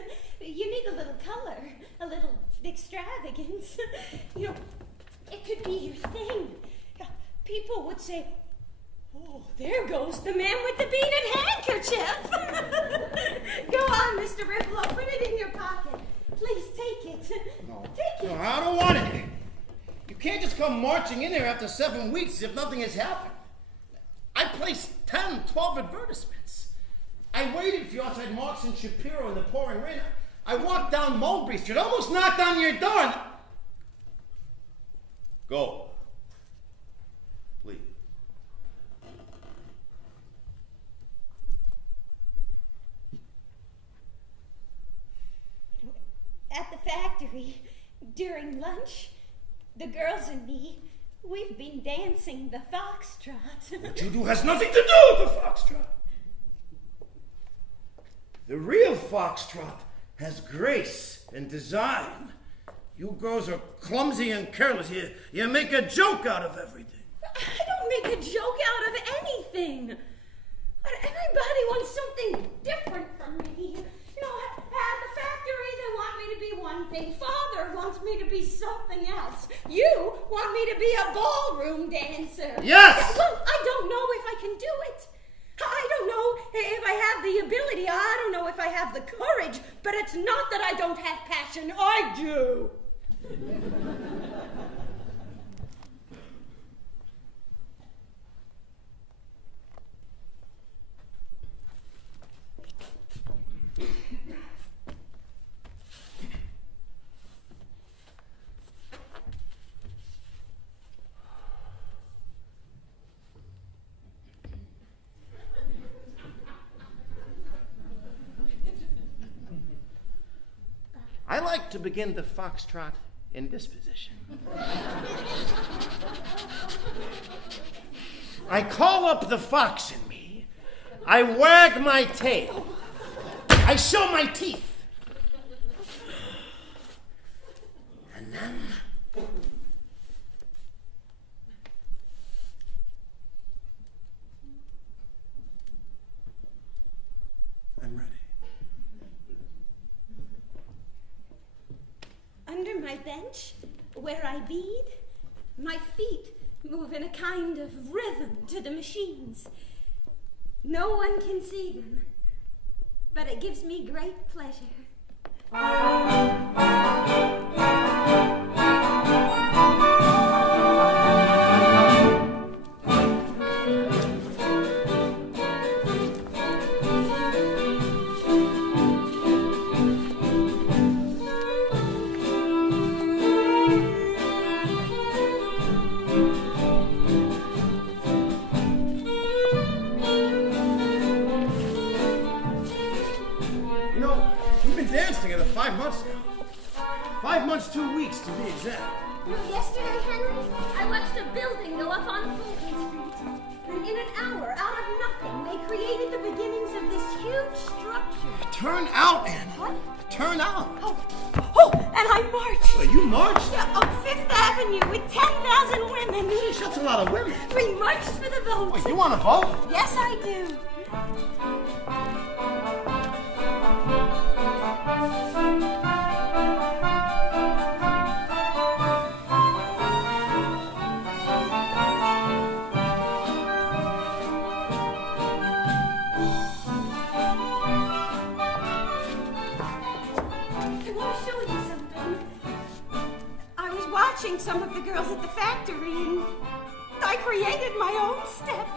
You need a little color, a little extravagance. You know, it could be your thing. People would say, oh, there goes the man with the beaded handkerchief. Go on, Mr. Riplow, put it in your pocket. Please take it. No. Take it. No, I don't want it. You can't just come marching in here after 7 weeks as if nothing has happened. I placed 10, 12 advertisements. I waited for you outside Marks and Shapiro in the pouring rain. I walked down Mulberry Street, almost knocked on your door. And... Go. Please. At the factory, during lunch, the girls and me, we've been dancing the foxtrot. What you do has nothing to do with the foxtrot. The real foxtrot has grace and design. You girls are clumsy and careless. You make a joke out of everything. I don't make a joke out of anything. But everybody wants something different from me. You know, at the factory, they want me to be one thing. Father wants me to be something else. You want me to be a ballroom dancer. Yes! Well, I don't know if I can do it. I don't know if I have the ability. I don't know if I have the courage. But it's not that I don't have passion. I do. I like to begin the foxtrot in this position. I call up the fox in me. I wag my tail. I show my teeth. And then... I'm ready. Under my bench, where I bead, my feet move in a kind of rhythm to the machines. No one can see them, but it gives me great pleasure. We've been dancing together 5 months now. 5 months, 2 weeks to be exact. Yesterday, Henry, I watched a building go up on Fulton Street. And in an hour, out of nothing, they created the beginnings of this huge structure. Turn out, Anna. What? Turn out. Oh, and I marched. Well, you marched? Yeah, on Fifth Avenue with 10,000 women. That's a lot of women. We marched for the vote. Wait, you want to vote? Yes, I do. Watching some of the girls at the factory, and I created my own step.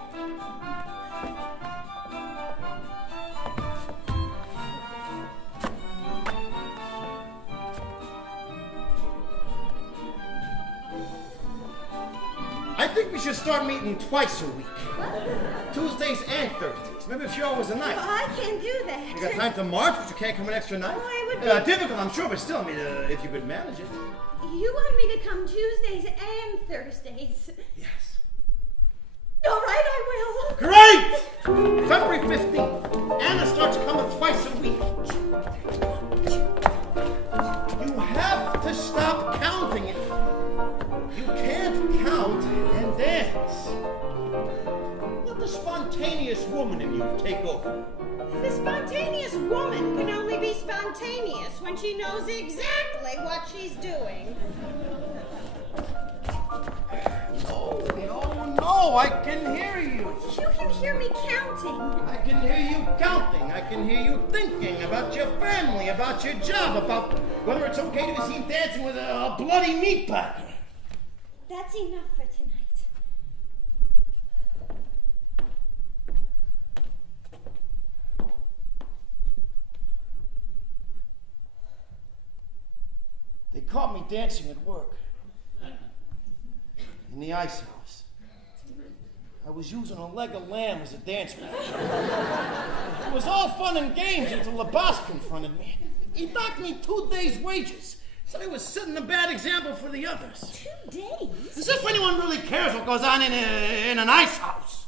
I think we should start meeting twice a week. What? Tuesdays and Thursdays. Maybe a few hours a night. Well, I can't do that. You got time to march, but you can't come an extra night? Oh, it would be... difficult, I'm sure, but still, if you could manage it. You want me to come Tuesdays and Thursdays? Yes. All right, I will. Great! February 15th, Anna starts coming twice a week. You have to stop counting it. You can't count and dance. Let the spontaneous woman in you take over. The spontaneous woman can only be spontaneous when she knows exactly what she's doing. No, I can hear you. You can hear me counting. I can hear you counting. I can hear you thinking about your family, about your job, about whether it's okay to be seen dancing with a bloody meat packer. That's enough for tonight. They caught me dancing at work. In the ice house. I was using a leg of lamb as a dance partner. It was all fun and games until the boss confronted me. He knocked me 2 days' wages. Said I was setting a bad example for the others. 2 days? As if anyone really cares what goes on in an ice house.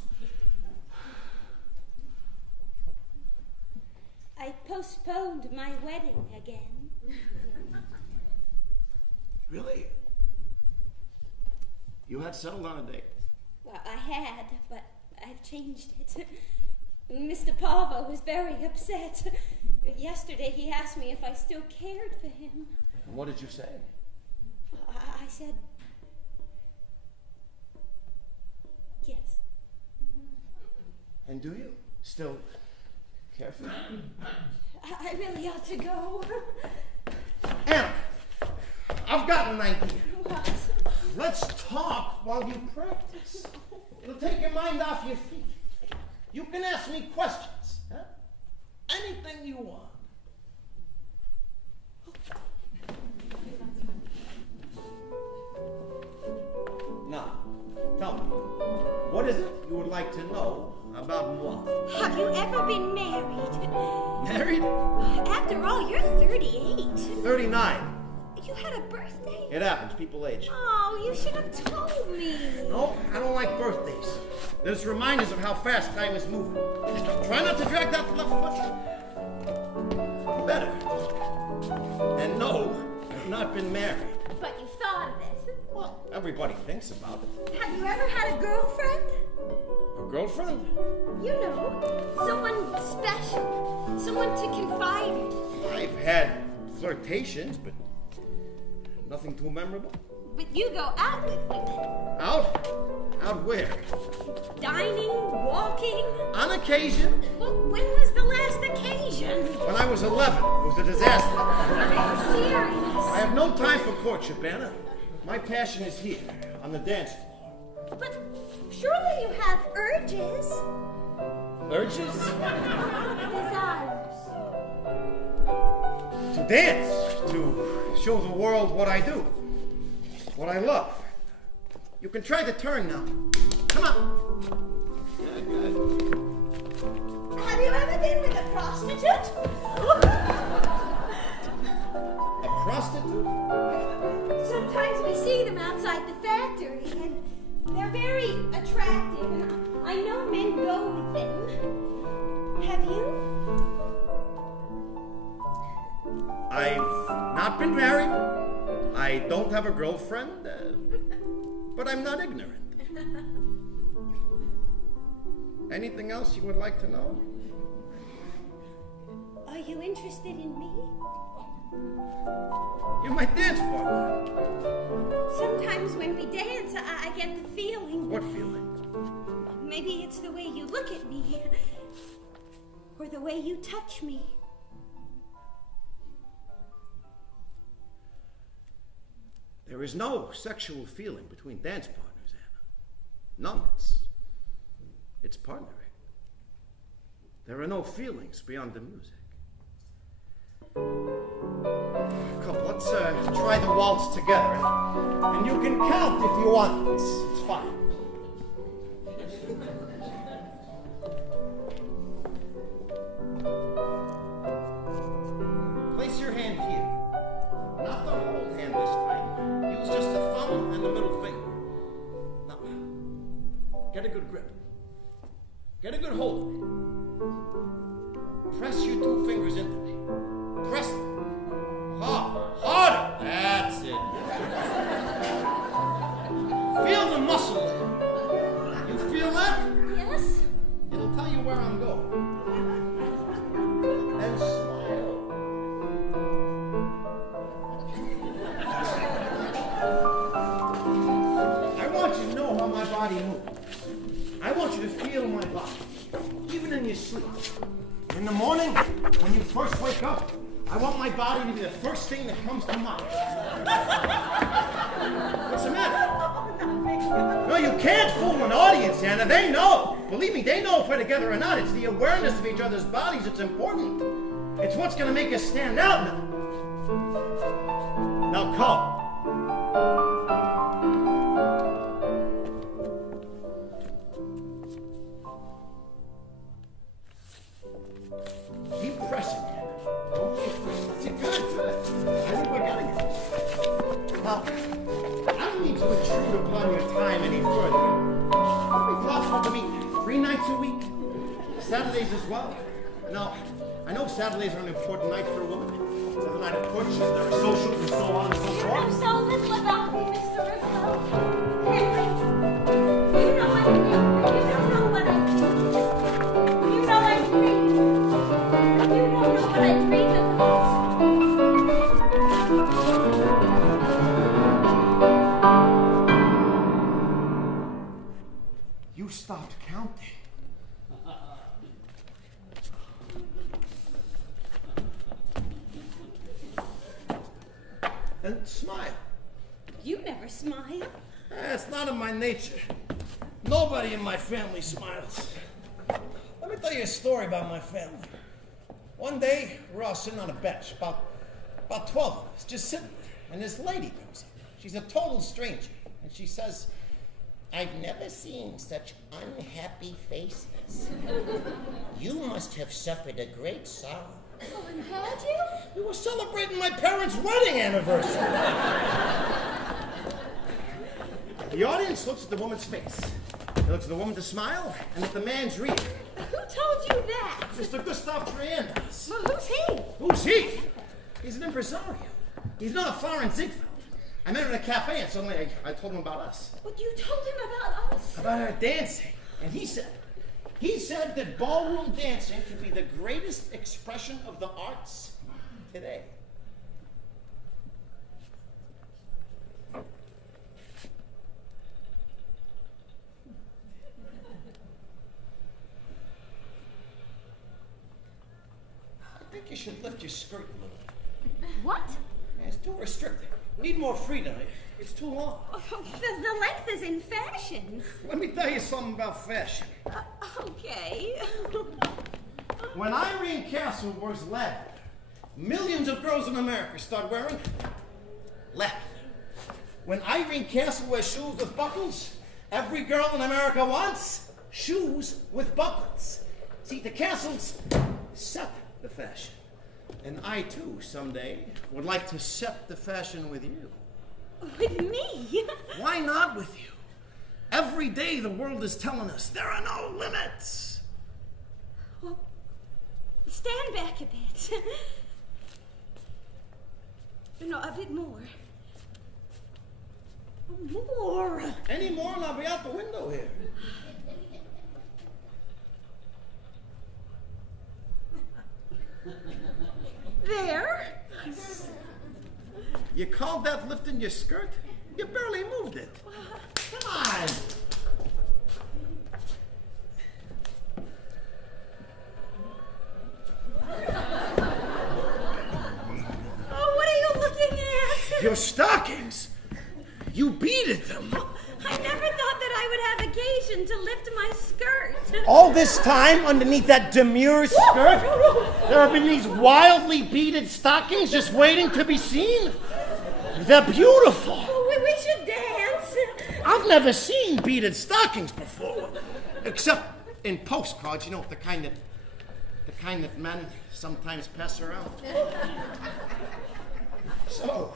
I postponed my wedding again. Really? You had settled on a date? Well, I had, but I've changed it. Mr. Pavo was very upset. Yesterday he asked me if I still cared for him. And what did you say? I said, yes. And do you still care for him? I really ought to go. Anna, I've got an idea. What? Let's talk while you practice. It'll take your mind off your feet. You can ask me questions. Huh? Anything you want. Now, tell me, what is it you would like to know about moi? Have you ever been married? Married? After all, you're 38. 39. You had a birthday? It happens. People age. Oh, you should have told me. Nope, I don't like birthdays. They're just reminders of how fast time is moving. Try not to drag that left foot. Better. And no, I've not been married. But you thought of it. Well, everybody thinks about it. Have you ever had a girlfriend? A girlfriend? You know, someone special. Someone to confide in. I've had flirtations, but nothing too memorable. But you go out with women. Out? Out where? Dining, walking. On occasion. Well, when was the last occasion? When I was 11. It was a disaster. I'm serious. I have no time for courtship, Anna. My passion is here, on the dance floor. But surely you have urges. Urges? Desires. To dance. To show the world what I do. What I love. You can try the turn now. Come on. Good, good. Have you ever been with a prostitute? A prostitute? Sometimes we see them outside the factory, and they're very attractive, and I know men go with them. Have you? I've not been married. I don't have a girlfriend. But I'm not ignorant. Anything else you would like to know? Are you interested in me? You're my dance partner. Sometimes when we dance, I get the feeling. What feeling? Maybe it's the way you look at me, or the way you touch me. There is no sexual feeling between dance partners, Anna. None. It's partnering. There are no feelings beyond the music. Come, let's try the waltz together. And you can count if you want. It's fine. Place your hand here. Not the whole hand this time. Use just the thumb and the middle finger. Now, get a good grip. Get a good hold of it. Press your two fingers into me. Press them. Harder. That's it. Feel the muscle. You feel that? Yes? It'll tell you where I'm going. And smile. I want you to know how my body moves. I want you to feel my body, even in your sleep. In the morning, when you first wake up, I want my body to be the first thing that comes to mind. What's the matter? No, you can't fool an audience, Anna. They know. Believe me, they know if we're together or not. It's the awareness of each other's bodies that's important. It's what's going to make us stand out now. Now come. Keep pressing. Don't keep pressing. Good. I think we're getting it. Now, I don't need to intrude upon your time any further. Would it be possible to meet 3 nights a week? Saturdays as well? Now, I know Saturdays are an important night for a woman. It's the night of courtship, there are socials and so on and so You forth. know so little about me, Mr. Rico. Henry, you know I think. You don't know what I think. You know I dream. You don't know what I dream about. You stopped counting. And smile. You never smile. It's not in my nature. Nobody in my family smiles. Let me tell you a story about my family. One day, we're all sitting on a bench, about 12 of us, just sitting there, and this lady comes in. She's a total stranger, and she says, "I've never seen such unhappy faces. You must have suffered a great sorrow." Oh, and had you? We were celebrating my parents' wedding anniversary. The audience looks at the woman's face. They look at the woman to smile, and at the man's rear. Who told you that? Mr. Gustav Triandas. Well, who's he? Who's he? He's an impresario. He's not a foreign Ziegfeld. I met him in a cafe, and suddenly I told him about us. What you told him about us? About our dancing. And he said that ballroom dancing could be the greatest expression of the arts today. should lift your skirt a little. What? Yeah, it's too restrictive. Need more freedom. It's too long. Oh, the length is in fashion. Let me tell you something about fashion. Okay. When Irene Castle wears leather, millions of girls in America start wearing leather. When Irene Castle wears shoes with buckles, every girl in America wants shoes with buckles. See, the Castles set the fashion. And I, too, someday, would like to set the fashion with you. With me? Why not with you? Every day the world is telling us there are no limits. Well, stand back a bit. No, a bit more. More. Any more and I'll be out the window here. There. You called that lifting your skirt? You barely moved it. Come on. Oh, what are you looking at? Your stockings. You beaded them. I never thought that I would have occasion to lift my skirt. All this time, underneath that demure skirt, there have been these wildly beaded stockings just waiting to be seen. They're beautiful. Oh, we should dance. I've never seen beaded stockings before, except in postcards. You know, the kind that men sometimes pass around. So,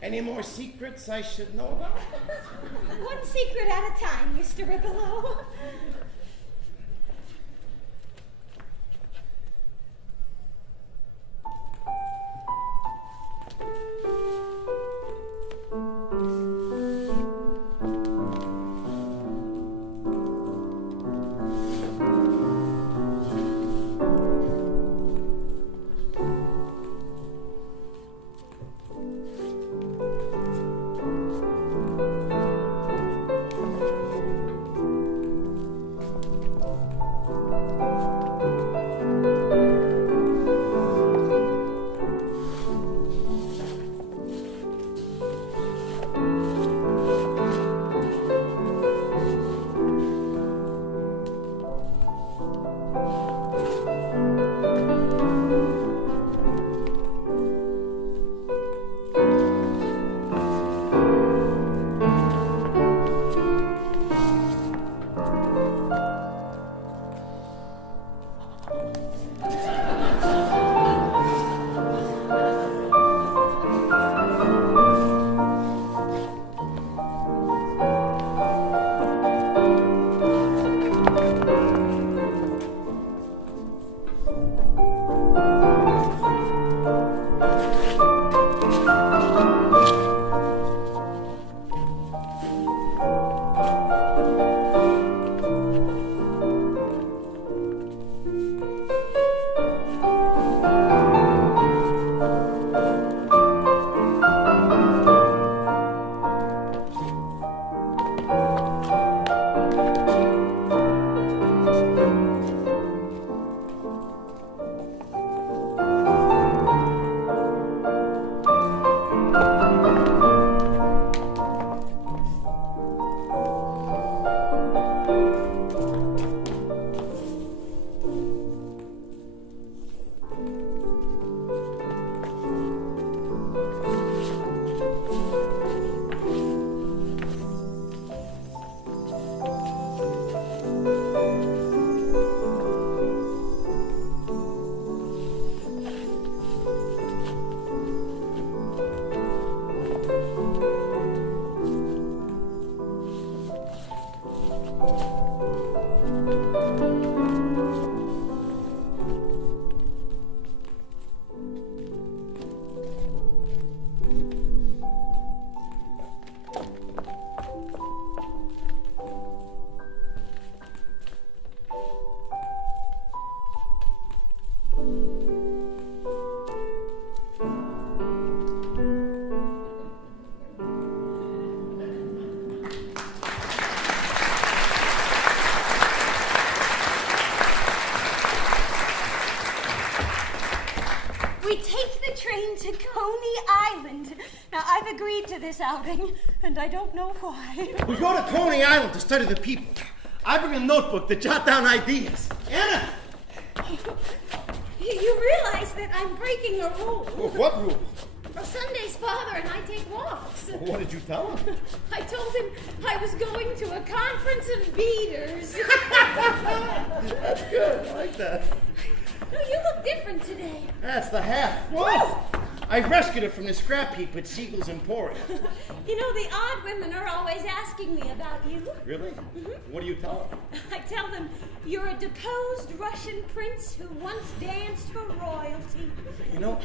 any more secrets I should know about? One secret at a time, Mr. Ripolo. Coney Island. Now, I've agreed to this outing, and I don't know why. We go to Coney Island to study the people. I bring a notebook to jot down ideas. Anna! You realize that I'm breaking a rule. What rule? Well, Sundays, Father and I take walks. What did you tell him? I told him I was going to a conference of beaters. That's good. I like that. No, you look different today. That's the hat. Whoa! I rescued it from the scrap heap at Siegel's Emporium. You know, the odd women are always asking me about you. Really? Mm-hmm. What do you tell them? I tell them you're a deposed Russian prince who once danced for royalty. You know,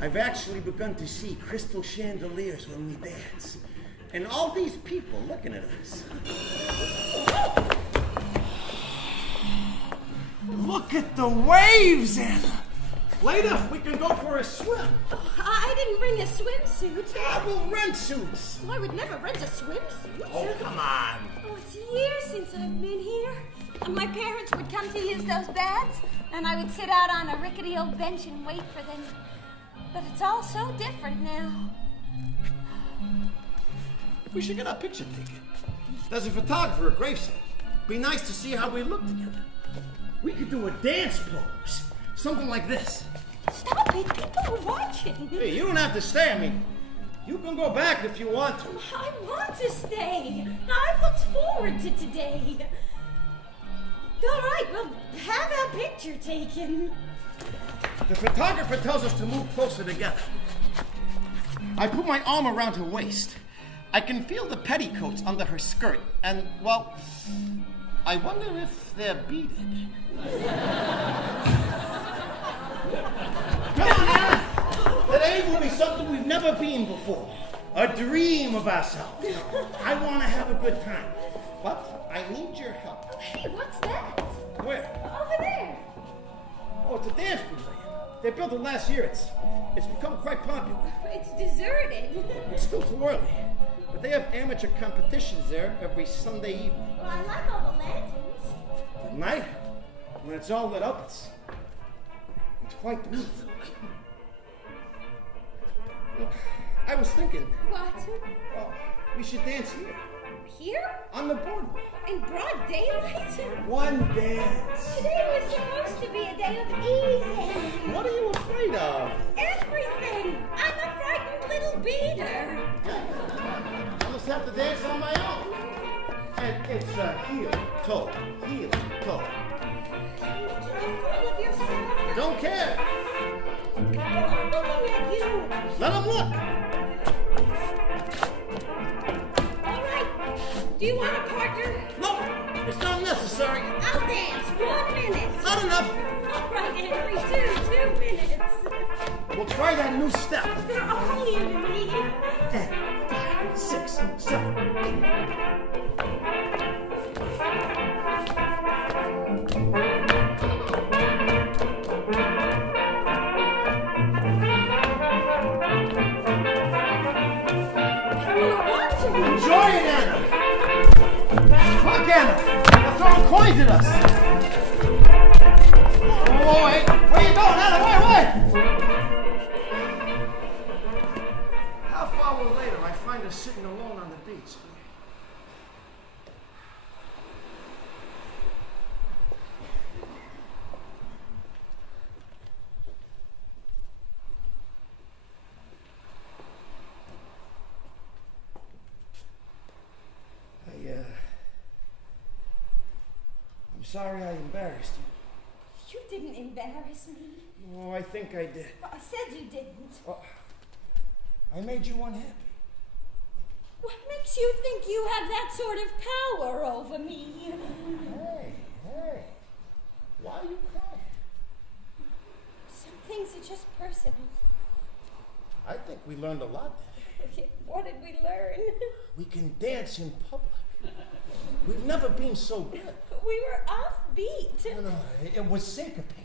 I've actually begun to see crystal chandeliers when we dance. And all these people looking at us. Look at the waves, Anna! Later, we can go for a swim. Oh, I didn't bring a swimsuit. I will rent suits. Well, I would never rent a swimsuit. Oh, come on. Oh, it's years since I've been here. And my parents would come to use those baths, and I would sit out on a rickety old bench and wait for them. But it's all so different now. We should get our picture taken. There's a photographer at gravesite. Be nice to see how we look together. We could do a dance pose. Something like this. Stop it. People are watching. Hey, you don't have to stay. I mean, you can go back if you want to. I want to stay. I've looked forward to today. All right, we'll have our picture taken. The photographer tells us to move closer together. I put my arm around her waist. I can feel the petticoats under her skirt, and, well, I wonder if they're beaded. Come on, Anna! Today will be something we've never been before. A dream of ourselves. I want to have a good time, but I need your help. Oh, hey, what's that? Where? Over there. Oh, it's a dance pavilion. They built it last year. It's become quite popular. It's deserted. It's still too early, but they have amateur competitions there every Sunday evening. Well, I like all the lanterns. At night, when it's all lit up, it's quite beautiful. I was thinking, What? well, we should dance here, Here? on the boardwalk. In broad daylight? One dance. Today was supposed to be a day of easy. What are you afraid of? Everything. I'm a frightened little beater. I must have to dance on my own. And it's heel, toe, heel, toe. You're making a fool of yourself. Don't care. People are looking at you. Let them look. All right. Do you want a partner? No, it's not necessary. I'll dance 1 minute. Not enough. All right, Henry, 2 minutes. We'll try that new step. They're all new to me. 5, 6, 7, 8. Enjoy it, Anna! Look, Anna! They're throwing coins at us! Oh, hey! Where you going, Anna? Wait! Half hour later, I find her sitting alone on the beach. I'm sorry I embarrassed you. You didn't embarrass me. Oh, I think I did. Well, I said you didn't. Well, I made you unhappy. What makes you think you have that sort of power over me? Hey. Why are you crying? Some things are just personal. I think we learned a lot today. What did we learn? We can dance in public. We've never been so good. We were offbeat. No, it was syncopated.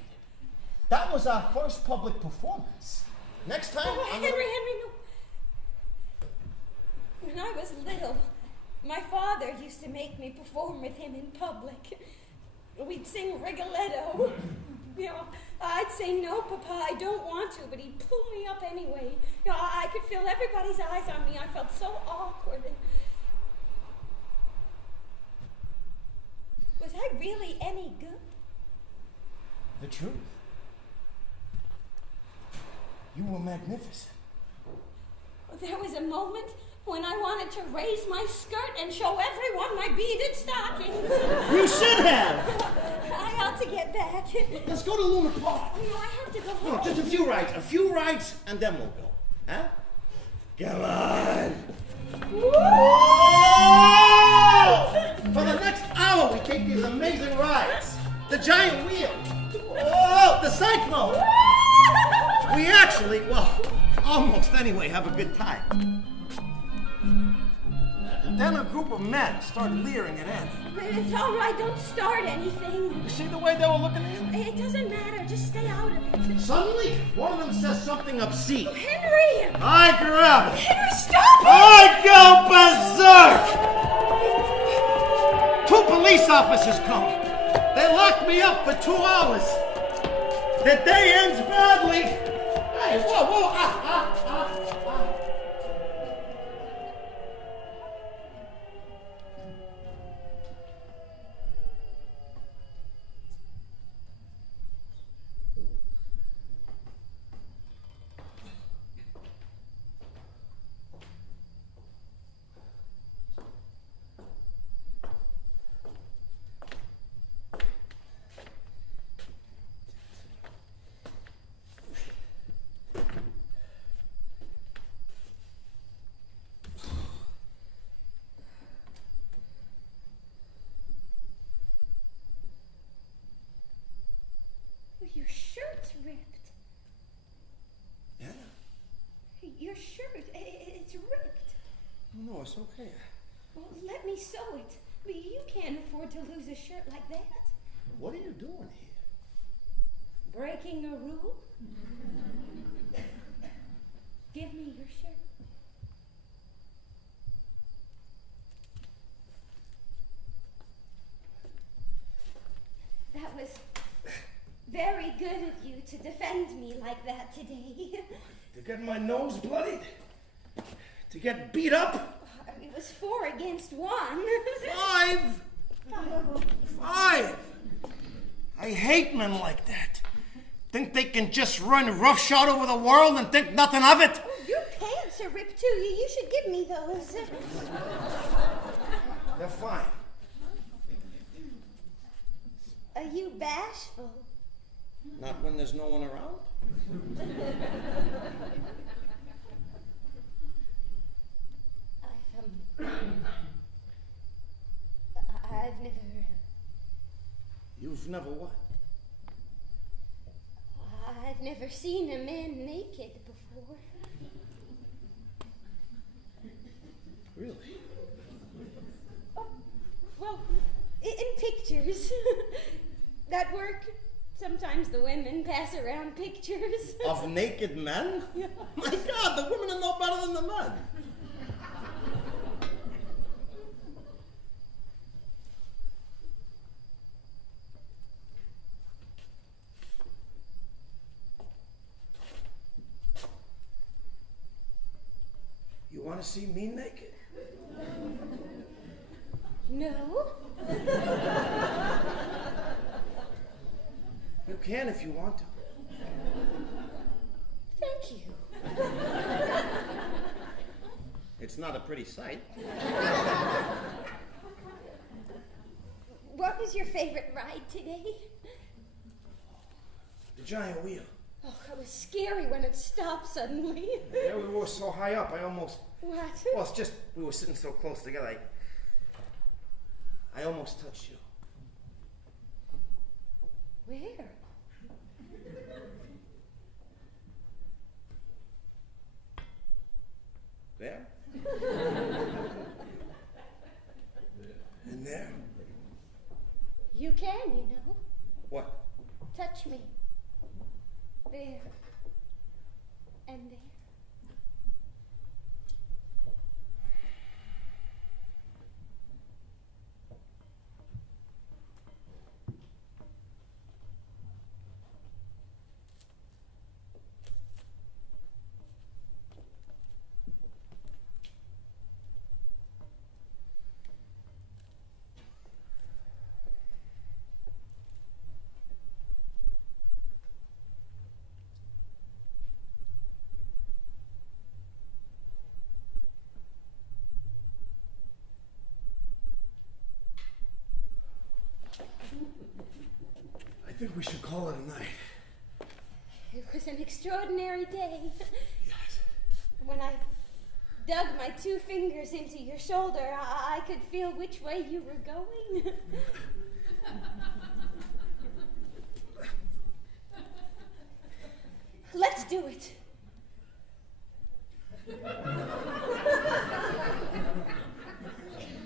That was our first public performance. Next time, Oh, Henry, no. When I was little, my father used to make me perform with him in public. We'd sing Rigoletto. You know, I'd say, no, Papa, I don't want to, but he'd pull me up anyway. You know, I could feel everybody's eyes on me. I felt so awkward. Was I really any good? The truth. You were magnificent. There was a moment when I wanted to raise my skirt and show everyone my beaded stockings. You should have! I ought to get back. Let's go to Luna Park. No, I have to go home. No, just a few rides, and then we'll go. Huh? Come on! Whoa! For the next hour, we take these amazing rides. The giant wheel. Oh, the cyclone. We actually, well, almost anyway, have a good time. And then a group of men started leering at Annie. It's all right. Don't start anything. You see the way they were looking at you? It doesn't matter. Just stay out of it. Suddenly, one of them says something obscene. Henry! I grab it. Henry, stop it! I go berserk! 2 police officers come. They locked me up for 2 hours. The day ends badly. Hey, whoa. Your shirt's ripped. Anna? Your shirt, it's ripped. No, it's okay. Well, let me sew it. But you can't afford to lose a shirt like that. What are you doing here? Breaking a rule? Give me your shirt. That was very good of you to defend me like that today. To get my nose bloodied? To get beat up? It was 4 against 1. 5? 5? I hate men like that. Think they can just run roughshod over the world and think nothing of it? Oh, your pants are ripped too. You should give me those. They're fine. Are you bashful? Not when there's no one around? I've never... You've never what? I've never seen a man naked before. Really? Oh, well, in pictures. At work, sometimes the women pass around pictures. Of naked men? Yeah. My God, the women are no better than the men. You want to see me naked? No. You can if you want to. Thank you. It's not a pretty sight. What was your favorite ride today? The giant wheel. Oh, it was scary when it stopped suddenly. Yeah, we were so high up, I almost... What? Well, it's just, we were sitting so close together, I almost touched you. Where? There? And there? You can, you know. What? Touch me. There. And there. I think we should call it a night. It was an extraordinary day. Yes. When I dug my 2 fingers into your shoulder, I could feel which way you were going. Let's do it.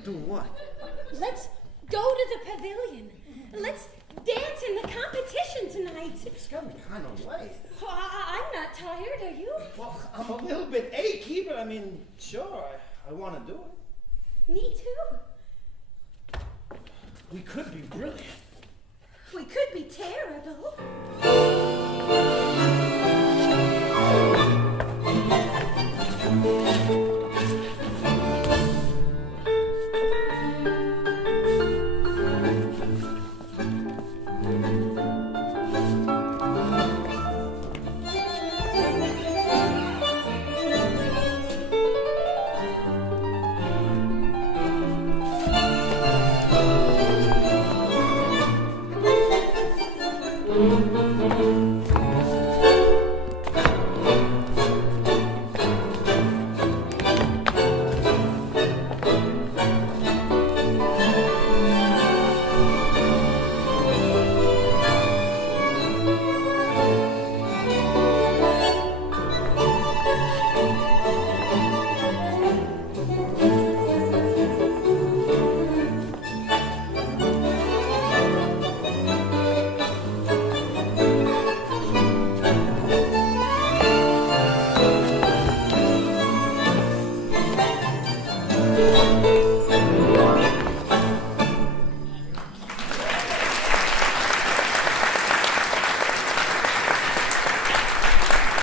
Do what? Let's go to the pavilion. Let's dance in the competition tonight. It's getting kind of late. Oh, I'm not tired, are you? Well, I'm a little bit achy, but I mean, sure, I want to do it. Me too. We could be brilliant. We could be terrible.